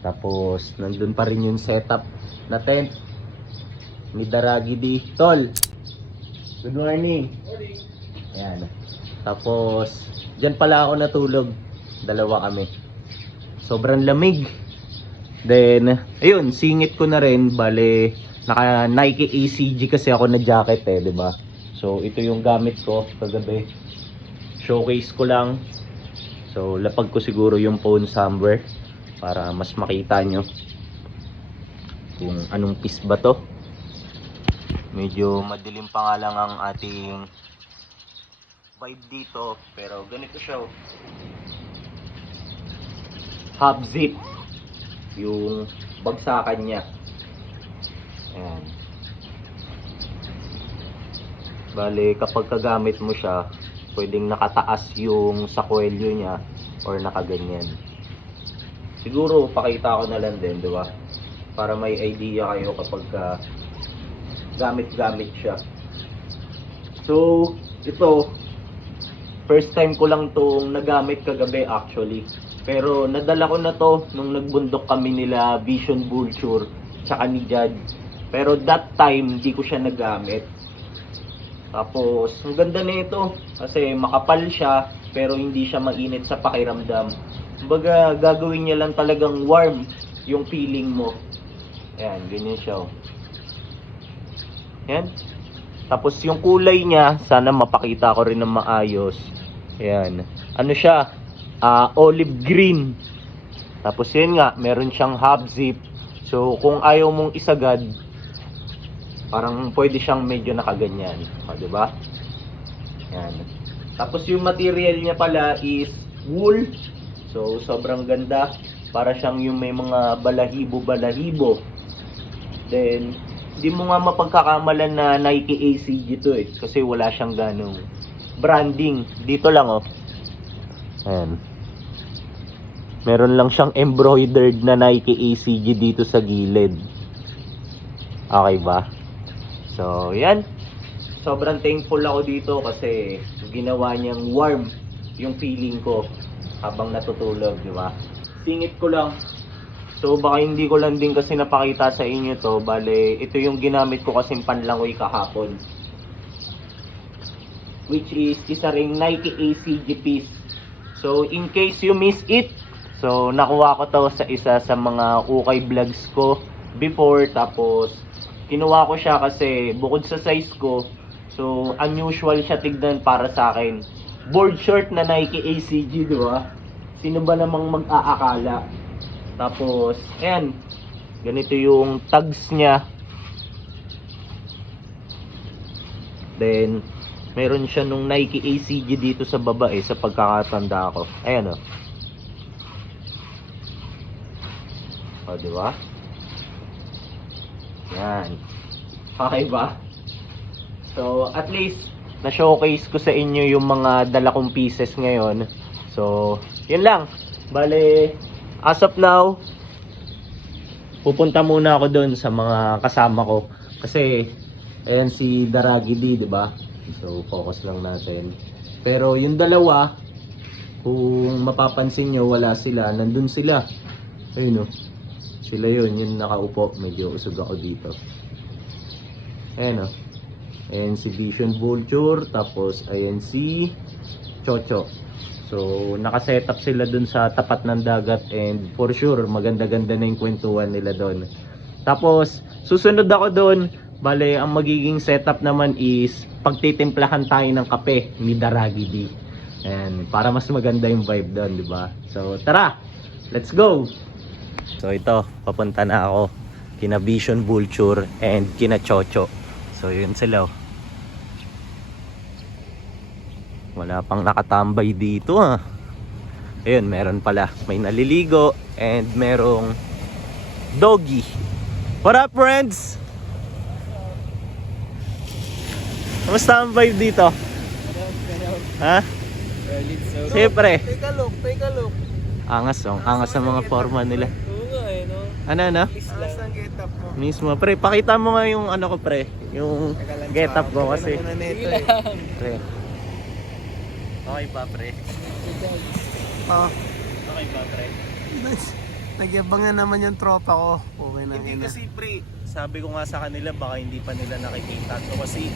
Tapos nandun pa rin yung setup na tent ni Darangide. Tol, good morning. Ayan. Tapos dyan pala ako natulog, dalawa kami, sobrang lamig. Then ayun, singit ko na rin, bale naka Nike ACG kasi ako na jacket eh, 'di ba? So ito yung gamit ko kagabi, showcase ko lang. So lapag ko siguro yung phone somewhere para mas makita nyo kung anong piece ba to. Medyo madilim pa nga lang ang ating vibe dito, pero ganito siya oh. Half zip yung bagsakan niya. Ayan. Bale kapag kagamit mo siya, pwedeng nakataas yung sakwelyo niya or nakaganyan. Siguro pakita ko na lang din, di ba? Para may idea kayo kapag gamit-gamit siya. So ito, first time ko lang itong nagamit kagabi actually. Pero nadala ko na to nung nagbundok kami nila Vision Vulture tsaka ni Jad. Pero that time hindi ko siya nagamit. Tapos ang ganda nito kasi makapal siya pero hindi siya mainit sa pakiramdam. Kumbaga gagawin niya lang talagang warm yung feeling mo. Ayan, ganyan siya oh. Ayan. Tapos yung kulay niya, sana mapakita ko rin ng maayos. Ayan. Ano siya? Olive green. Tapos yun nga, meron siyang half zip. So kung ayaw mong isagad, parang pwede siyang medyo nakaganyan. O, diba? Ayan. Tapos yung material niya pala is wool. So sobrang ganda. Para siyang yung may mga balahibo-balahibo. Then hindi mo nga mapagkakamalan na Nike ACG to eh, kasi wala siyang ganong branding. Dito lang oh. Ayan. Meron lang siyang embroidered na Nike ACG dito sa gilid. Okay ba? So, yan. Sobrang thankful ako dito kasi ginawa niyang warm yung feeling ko habang natutulog, di ba? Singit ko lang. So, baka hindi ko lang din kasi napakita sa inyo to. Bale, ito yung ginamit ko kasing panlangoy kahapon. Which is isa ring Nike ACG piece. So, in case you miss it, so nakuha ko to sa isa sa mga ukay vlogs ko before. Tapos kinuha ko siya kasi bukod sa size ko, so unusual siya tignan para sa akin. Board short na Nike ACG, di ba? Sino ba namang mag-aakala? Tapos, ayan, ganito yung tags niya. Then, meron siya nung Nike ACG dito sa baba sa pagkakatanda ko. Ayan o. O, di ba? Yan. Okay ba? So, at least, na-showcase ko sa inyo yung mga dala kong pieces ngayon. So, yun lang. Bale, as of now, pupunta muna ako doon sa mga kasama ko. Kasi, ayan si Daragi D, di ba? So, focus lang natin. Pero, yung dalawa, kung mapapansin nyo, wala sila. Nandun sila. Ayun o. Sila yun, yung nakaupo. Medyo usog ako dito. Ayan o. Ayan si Vision Vulture. Tapos ayan si Chocho. So nakasetup sila dun sa tapat ng dagat. And for sure maganda-ganda na yung kwentuhan nila dun. Tapos susunod ako dun. Bale ang magiging setup naman is pagtitimplahan tayo ng kape ni Daragi D. Ayan, para mas maganda yung vibe dun, diba? So tara, let's go! So ito, papunta na ako kina Vision Vulture and kina Chocho. So yun sila. Wala pang nakatambay dito Ayun, meron pala. May naliligo and merong doggy. What up, friends? Kamusta ang vibe dito? Ha? Siyempre. Take a look. Angas angas sa mga forma nila. Oo nga no? Ano? Alas ang get up mo. Mismo, pre, pakita mo nga yung ano ko, pre. Yung get up ko kasi. Pre. Okay pa, pre. Oh, Okay pa, pre. nagyabangan naman yung tropa ko. Okay na. Hindi kasi, pre, sabi ko nga sa kanila, baka hindi pa nila nakikita. So kasi,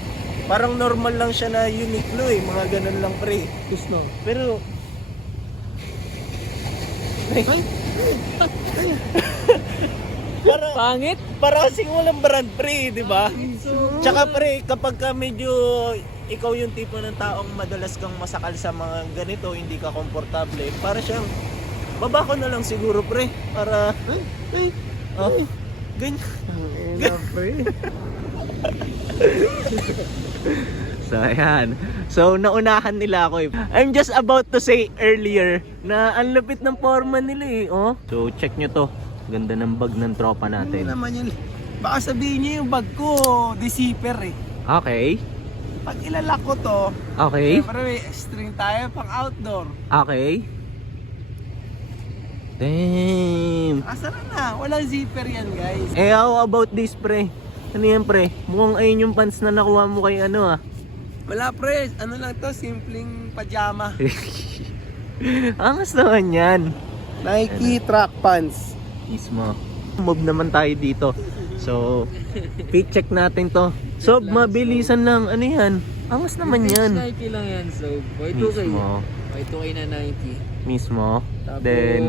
parang normal lang siya na Uniqlo mga ganun lang, pre. Gusto. Pero, Pangit? para kasing walang brand, pre, di ba? Tsaka, pre, kapag ka medyo ikaw yung tipo ng taong madalas kang masakal sa mga ganito, hindi ka komportable, para siyang baba ko na lang siguro, pre, para ganyan. So ayan. So naunahan nila ako I'm just about to say earlier na ang lupit ng forma nila oh. So check nyo to. Ganda ng bag ng tropa natin. Ano naman yun? Baka sabihin niyo yung bag ko, deceiver Okay. Pag ilalak ko to, Okay. siyempre may string tayo pang outdoor. Okay. Damn. Asa na? Walang zipper yan, guys. How about this, pre? Ano yan, pre? Mukhang ayun yung pants na nakuha mo kay Wala, pre. Ano lang to? Simpleng pajama. Angas naman yan. Nike track pants. Mismo. Move naman tayo dito. So, fit check natin to. So, mabilisan lang. Ano yan? Angas naman yan. Nike lang yan, so Mismo. Y2K na Nike. Mismo. Tapos, Then,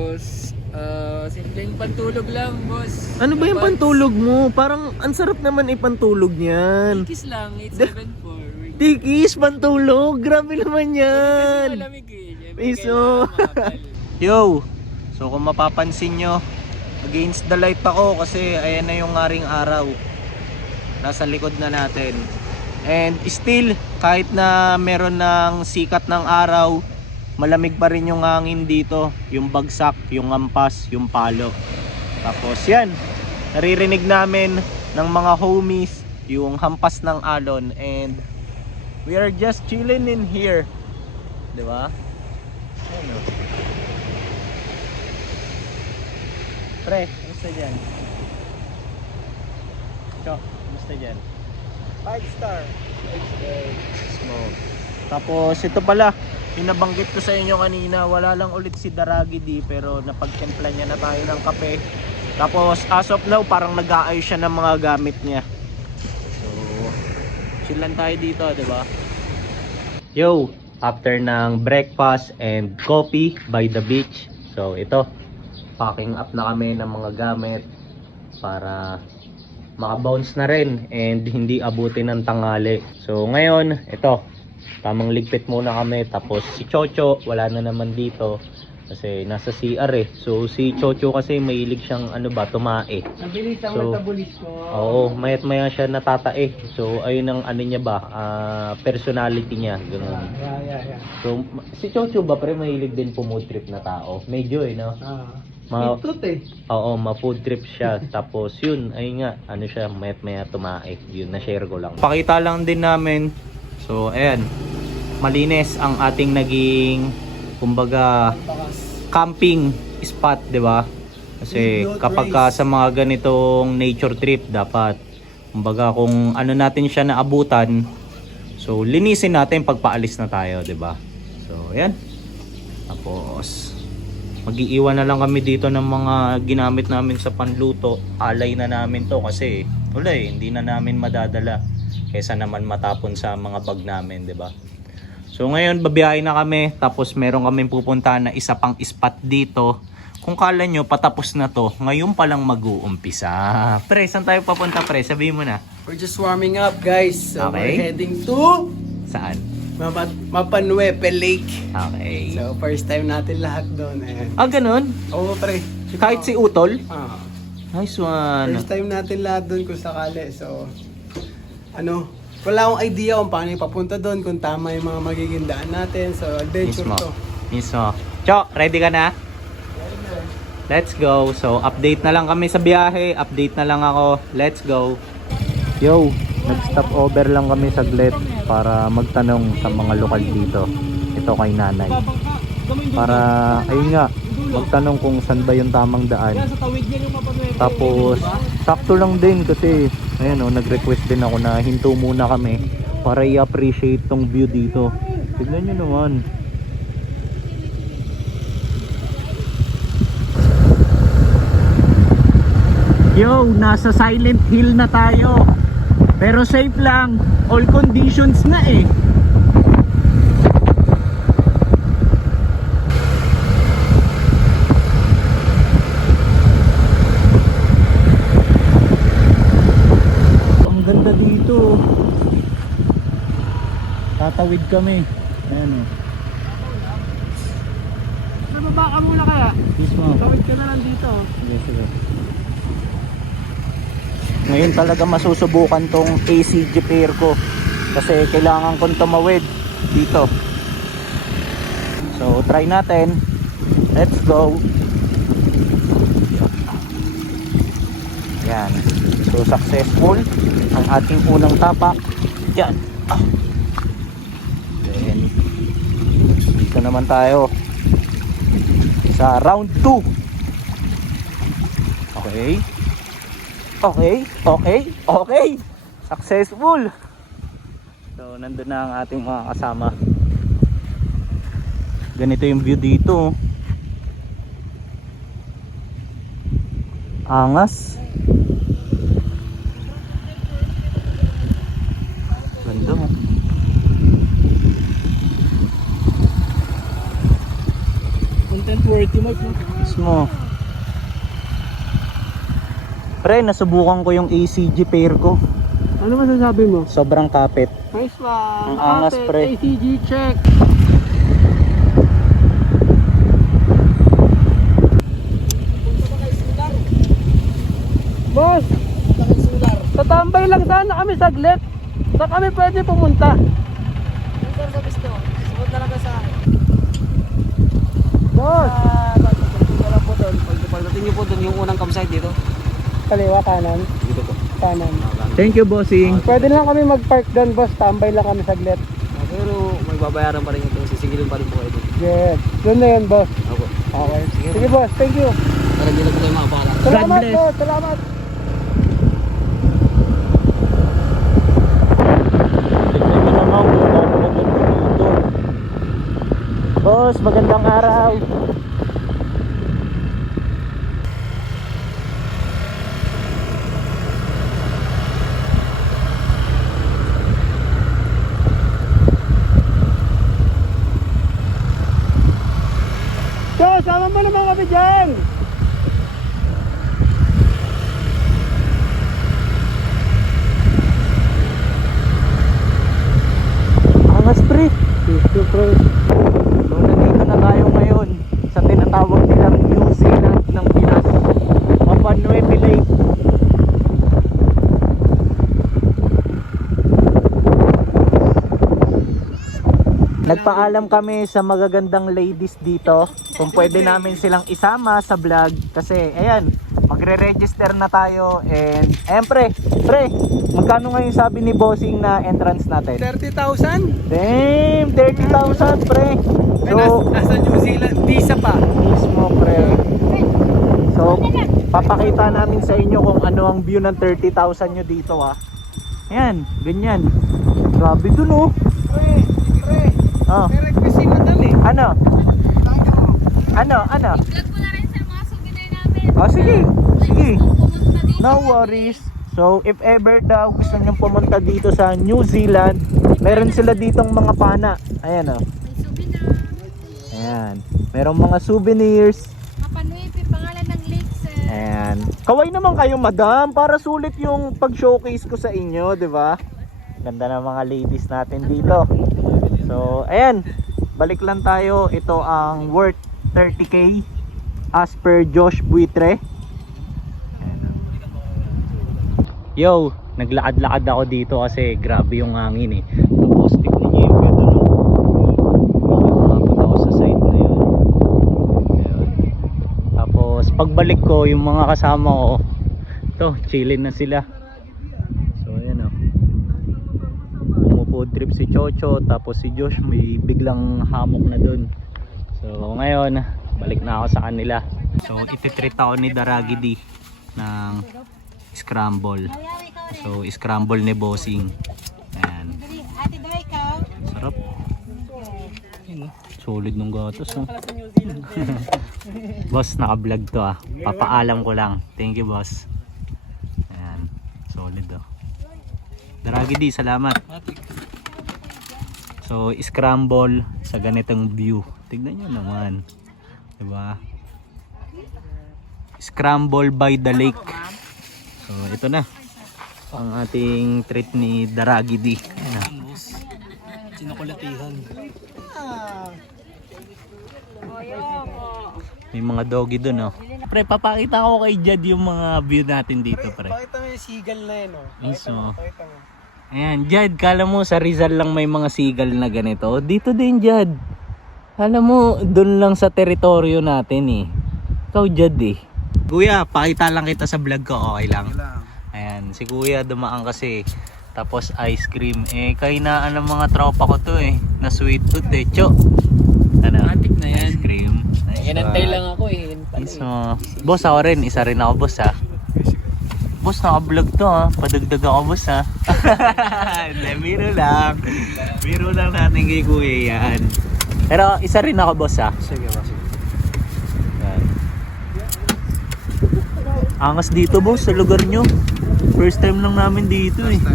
simpleng pantulog lang, boss. ano ba yung pantulog mo? Parang ang sarap naman ipantulog niyan. Kiss lang, 874. Tikis, pantulog. Grabe naman Kasi yan. malamig eh. Piso. Yo. So kung mapapansin nyo, against the light ako kasi ayan na yung ngaring araw. Nasa likod na natin. And still, kahit na meron ng sikat ng araw, malamig pa rin yung hangin dito. Yung bagsak, yung ampas, yung palo. Tapos yan, naririnig namin ng mga homies yung hampas ng alon. And we are just chilling in here. Diba? Ano? Pre, kamusta dyan? Cho, kamusta dyan? 5 star. Smoke. Tapos ito pala, pinabanggit ko sa inyo kanina, wala lang ulit si Daragi D pero napagtimpla niya na tayo ng kape. Tapos as of now, parang nag-aayos siya ng mga gamit niya. So, chill lang tayo dito, diba? Yo, after ng breakfast and coffee by the beach. So ito, packing up na kami ng mga gamit para makabounce na rin and hindi abutin ng tanghali. So ngayon, ito, tamang ligpit muna kami. Tapos si Chocho, wala na naman dito kasi nasa CR eh. So si Chocho kasi mahilig siyang tumae. Nabilis ang So, metabolismo. Oo, mayat maya siya natatae. So ayun ang ano niya ba, personality niya, ganun. Yeah. So si Chocho ba pre mahilig din po mood trip na tao? Medyo no? Ito Oo, ma-food trip siya. Tapos yun, ayun nga, ano siya, mayat maya tumae. Yun, na-share ko lang. Pakita lang din namin. So ayan, malinis ang ating naging, kumbaga, camping spot, di ba? Kasi kapag ka sa mga ganitong nature trip, dapat, kumbaga, kung ano natin siya naabutan, so linisin natin pagpaalis na tayo, di ba? So ayan. Tapos mag-iiwan na lang kami dito ng mga ginamit namin sa panluto. Alay na namin to kasi wala hindi na namin madadala kaysa naman matapon sa mga bag namin, 'di ba? So ngayon babiyahe na kami, tapos meron kaming pupuntahan na isa pang spot dito. Kung kala nyo patapos na to, ngayon pa lang mag-uumpisa. Pre, saan tayo papunta pre? Sabihin mo na. We're just warming up, guys. So Okay. we're heading to Saan? Mapanuepe Lake. Okay. So first time natin lahat doon. Ganun? Oo, pre. Kahit si Utol? Ah, Nice one. first time natin lahat doon kung sakali. So wala akong idea kung paano ipapunta doon, kung tama yung mga magiging daan natin. So adventure Mismo. to. Mismo. Cho, ready ka na? Let's go. So, update na lang kami sa biyahe. Update na lang ako. Let's go. Yo, nag-stop over lang kami saglit para magtanong sa mga lokal dito. Ito kay nanay. Para, ayun nga, magtanong kung saan ba yung tamang daan. Tapos, sakto lang din kasi, ayun nag-request din ako na hinto muna kami para i-appreciate tong view dito. Tignan nyo naman. Yo, nasa Silent Hill na tayo. Pero safe lang, all conditions na eh. Ang ganda dito. Tatawid kami. Ayan o. Baba ka muna kaya? Mismo. Tawid ka na lang dito. Sige. Ngayon talaga masusubukan tong ACG pair ko kasi kailangan kong tumawid dito. So try natin. Let's go. Yan. So successful ang ating unang tapak. Yan. Then dito naman tayo sa round 2. Okay. Successful. So, nandun na ang ating mga kasama. Ganito yung view dito. Angas. Ganda mo. Content worthy mo. Mismo. Pre, nasubukan ko yung ACG pair ko. Ano masasabi mo? Sobrang kapit. Nice one. Ang angas, pre. ACG check. Boss! Tatambay lang sana kami saglit. Saan kami pwede pumunta? Boss! Pagdating niyo po doon yung unang campsite dito. Kaliwa, kanan. Dito po. Kanan. Thank you, bossing. Pwede lang kami mag-park doon, boss. Tambay lang kami saglit. Pero may babayaran pa rin ito. Sisigilin pa rin po kayo doon. Yes. Doon na yun, boss. Ako. Okay. Sige, boss. Thank you. Para hindi na po tayo makapala. Salamat, bless. boss. Salamat. Tignan nyo naman kung gaano maganda dito. Boss, magandang araw. So, sama mo naman kami dyan. So nandito na tayo ngayon sa tinatawag nilang New Zealand ng Pinas, Papua Nueva Lake. Nagpaalam kami sa magagandang ladies dito kung pwede namin silang isama sa vlog kasi ayan, magre-register na tayo and pre, magkano ngayon sabi ni bossing na entrance natin? 30,000? Damn, 30,000 pre. Ay, nasa New Zealand, visa pa. Mismo pre. So, papakita namin sa inyo kung ano ang view ng 30,000 nyo dito Ayan, ganyan. Grabe dun Pre, Oh. may requisite na dali. Ano? Vlog ko na rin sa mga souvenir namin. Oh, sige. Sige. Pumunta dito. No worries. So, if ever daw gusto nyo pumunta dito sa New Zealand, meron sila ditong mga pana. Ayan May souvenir. Ayan. Merong mga souvenirs. Mapanuipi, pangalan ng lake, sir. Ayan. Kaway naman kayo, madam, para sulit yung pag-showcase ko sa inyo, di ba? Ganda ng mga ladies natin dito. So, ayan. Balik lang tayo. Ito ang worth 30k as per Josh Buitre. Ayan. Yo, naglakad-lakad ako dito kasi grabe yung hangin Tapos tignan niyo yung view doon. Umabot ako sa side na yun. Ayan. Tapos pagbalik ko, yung mga kasama ko, ito, chilling na sila. So ayan Food trip si Chocho, tapos si Josh may biglang hamok na dun. So ngayon, balik na ako sa kanila. So ititreat ako ni Daragidi ng scramble. So scramble ni Bossing. Ayan. Ate Doy, ikaw? Sarap. Solid ng gatos Boss, naka-vlog to Papaalam ko lang. Thank you boss. Ayan. Solid Daragidi, salamat. So, scramble sa ganitong view. Tignan nyo naman. Diba? Scramble by the lake. So, ito na. Ang ating treat ni Daragidi. Ayan na. Sinakulatihan. May mga doggy dun Pre, papakita ko kay Jad yung mga view natin dito pre. Pakita mo yung seagull na yun Mismo. Pakita mo. Ayan, Jad, kala mo sa Rizal lang may mga seagull na ganito. Dito din, Jad. Kala mo, dun lang sa teritoryo natin Ikaw, Jad Kuya, pakita lang kita sa vlog ko, okay lang? Ayan, si Kuya dumaan kasi. Tapos ice cream. Kainaan ng mga tropa ko to na sweet tooth Cho. Ano? Matik na yan. Ice cream. Nice Inantay one. lang ako So, boss ako rin, isa rin ako boss Boss, naka-vlog to padagdag ako boss Hindi, biro lang. Biro lang natin kay Kuya yan. Pero isa rin ako boss Sige boss. Yan. Angas dito boss sa lugar nyo. First time lang namin dito Ito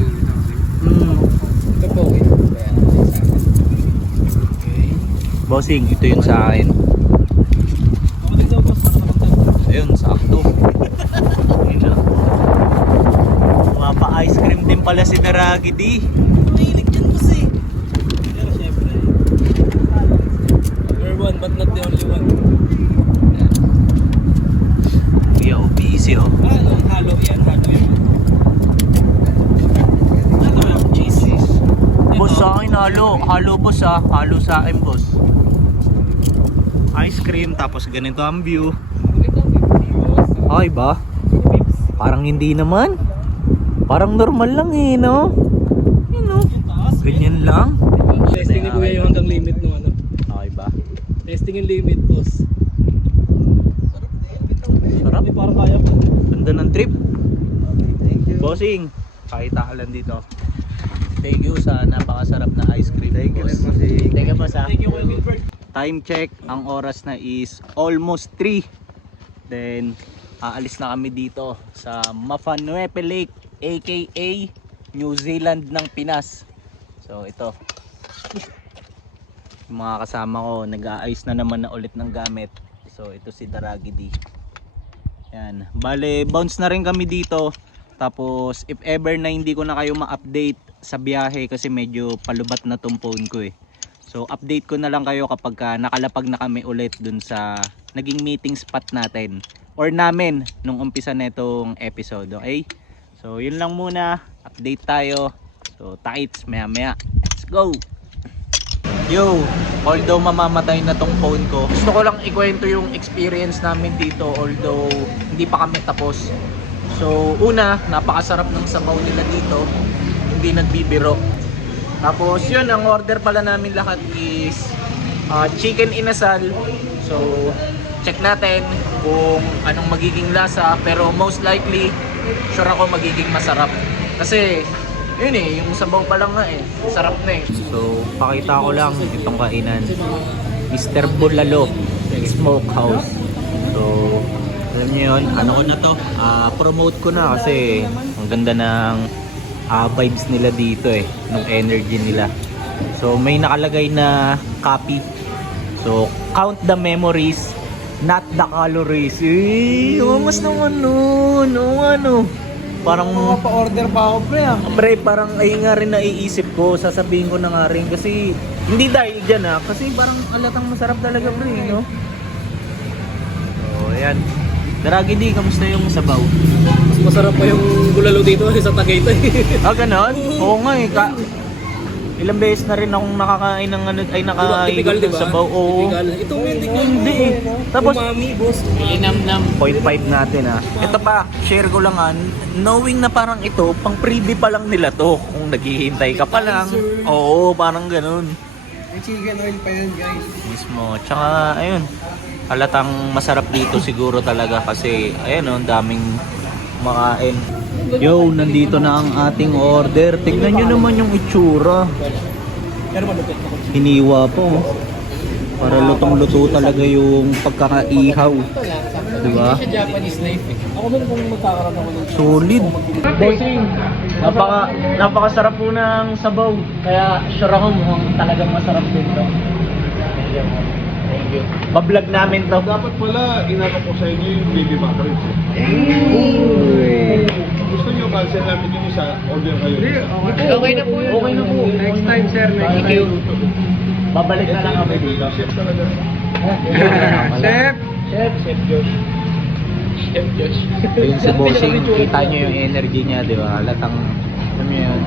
po, Bossing, ito yun sa akin. Ayun, sakto. Mapa-ice cream din pala si Daragidi. Mahilig dyan boss Pero syempre. You're one but not the only one. Yo, busy Halo yan. Jesus. Boss sa akin, halo boss halo sa akin boss. Ice cream tapos ganito ang view. Okay ba? Parang hindi naman. Parang normal lang no? Ganyan lang. Testing ni Kuya yung hanggang limit no Okay ba? Testing yung limit boss. Sarap. Hindi parang kaya pa. Ganda ng trip. Thank you. Bossing, pakita ka lang dito. Thank you sa napakasarap na ice cream. Thank you, boss. bossing. Thank you, boss Thank you, Kuya Wilbert. Time check, ang oras na is almost 3. Then, aalis na kami dito sa Mafanuepe Lake, aka New Zealand ng Pinas. So, ito. Yung mga kasama ko, nag-aayos na naman na ulit ng gamit. So, ito si Daragidi. Yan. Bale, bounce na rin kami dito. Tapos, if ever na hindi ko na kayo ma-update sa biyahe kasi medyo palubat na tong phone ko So update ko na lang kayo kapag nakalapag na kami ulit dun sa naging meeting spot natin or namin nung umpisa netong episode, okay? So yun lang muna, update tayo. So tights maya maya, let's go! Yo, although mamamatay na tong phone ko, gusto ko lang ikwento yung experience namin dito although hindi pa kami tapos. So una, napakasarap ng sabaw nila dito, hindi nagbibiro. Tapos yun, ang order pala namin lahat is chicken inasal. So check natin kung anong magiging lasa, pero most likely sure ako magiging masarap. Kasi yun yung sabaw pa lang nga sarap na So pakita ko lang itong kainan, Mr. Bulalo Smokehouse. So alam niyo yun, ano ko na to, promote ko na kasi ang ganda ng vibes nila dito nung energy nila. So may nakalagay na copy, so count the memories, not the calories. Mas naman nun, parang Pa-order pa ako pre pre, parang ay nga rin naiisip ko, sasabihin ko na nga rin kasi hindi dahil dyan kasi parang alatang masarap talaga pre, no? So ayan, Daragi di, kamusta yung sabaw? Mas masarap pa yung bulalo dito sa Tagaytay. Ganon? Oo nga ilang beses na rin akong nakakain ng nakain ng sabaw. Oo. Ito Hindi Tapos umami boss. Inamnam. 0.5 natin Ito pa, share ko lang knowing na parang ito, pang freebie pa lang nila to. Kung naghihintay ka pa lang. Oo, parang ganun. May chicken oil pa yan guys. Mismo. Tsaka ayun, halatang masarap dito siguro talaga kasi ayun ang daming makain. Yo, nandito na ang ating order. Tignan nyo naman yung itsura. Hiniwa po. Para lutong-luto talaga yung pagkakaihaw. Diba? Japanese knife Ako din kung magkakaroon ako ng Solid. Bossing, napakasarap po ng sabaw. Kaya sure ako mukhang talagang masarap din to. Thank you. Bablog namin to. Dapat pala, inano ko sa inyo yung baby back ribs. Gusto nyo cancel namin yung isa, order kayo. Okay na po yun. Okay na po. Next time sir, Thank you. Babalik na lang kami dito. Chef talaga. Chef! Chef Josh. Chef Josh. Yung si Bossing, kita nyo yung energy niya, di ba? Halatang, alam nyo yun.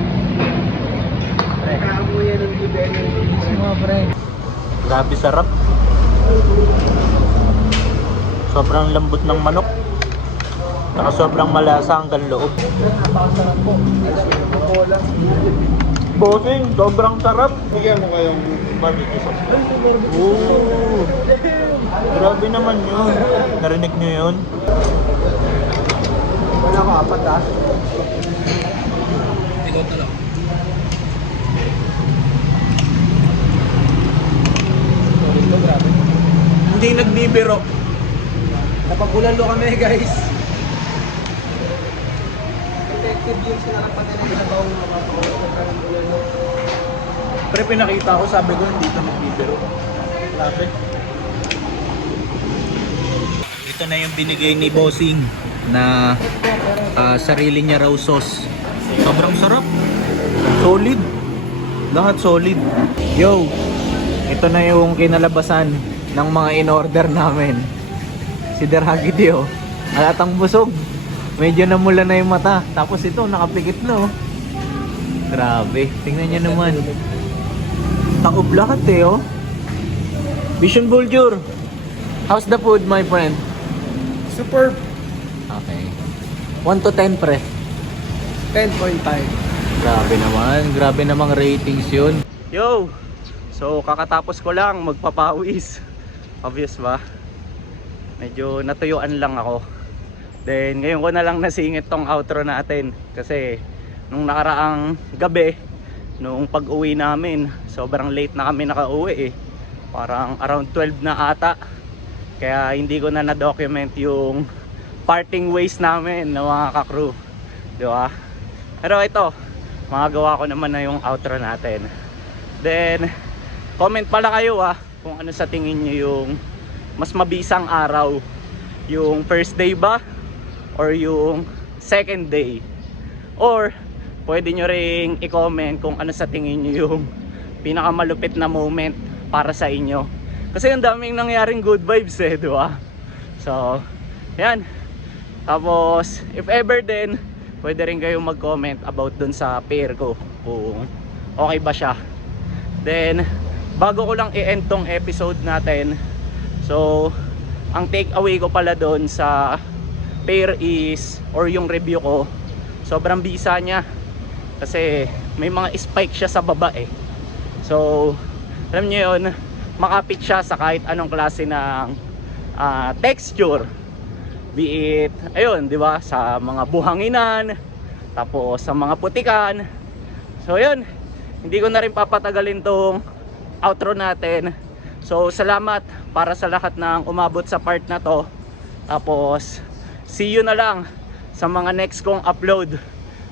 Kaamoy yan ng good energy. Mga pre. Grabe sarap. Sobrang lambot ng manok. Saka sobrang malasa hanggang loob. Bossing, sobrang sarap. Bigyan mo kayong barbecue sauce. Oo. Grabe naman yun. Narinig nyo yun? Wala ka apat Hindi nagbibiro. Napabulalo kami guys. Effective yung sinarapan nila sa bawang mga bulalo. Pre, pinakita ko, sabi ko hindi ito nagbibiro. Grabe. Ito na yung binigay ni Bossing na sarili niya raw sauce. Sobrang sarap. Solid. Lahat solid. Yo, ito na yung kinalabasan ng mga in-order namin. Si Daragi Dio, alatang busog. Medyo namula na yung mata. Tapos ito, nakapikit na Grabe, tingnan niyo naman. Taob lahat Vision Buljur. How's the food, my friend? Superb. Okay. 1 to 10, pre. 10.5. Grabe namang ratings yun. Yo! So, kakatapos ko lang magpapawis. Obvious ba? Medyo natuyuan lang ako. Then, ngayon ko na lang nasingit tong outro natin. Kasi, nung nakaraang gabi, nung pag-uwi namin, sobrang late na kami nakauwi Parang around 12 na ata. Kaya hindi ko na na-document yung parting ways namin ng mga ka-crew. Diba? Pero ito, magagawa ko naman na yung outro natin. Then, comment pala kayo kung ano sa tingin nyo yung mas mabisang araw. Yung first day ba? Or yung second day? Or, pwede nyo ring i-comment kung ano sa tingin nyo yung pinakamalupit na moment para sa inyo. Kasi ang daming nangyaring good vibes eh, di ba? So, yan. Tapos, if ever din, pwede rin kayong mag-comment about dun sa pair ko kung okay ba siya. Then, bago ko lang i-end tong episode natin, so, ang take away ko pala dun sa pair is, or yung review ko, sobrang bisa niya. Kasi, may mga spike siya sa baba eh. So, alam niyo yun, makapit siya sa kahit anong klase ng texture. Be it, ayun, di ba, sa mga buhanginan, tapos sa mga putikan. So, yun, hindi ko na rin papatagalin tong outro natin. So, salamat para sa lahat ng umabot sa part na to. Tapos, see you na lang sa mga next kong upload.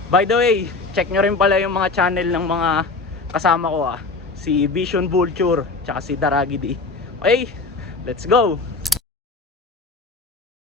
By the way, check nyo rin pala yung mga channel ng mga kasama ko si Vision Vulture, tsaka si Daragi D. Okay, let's go!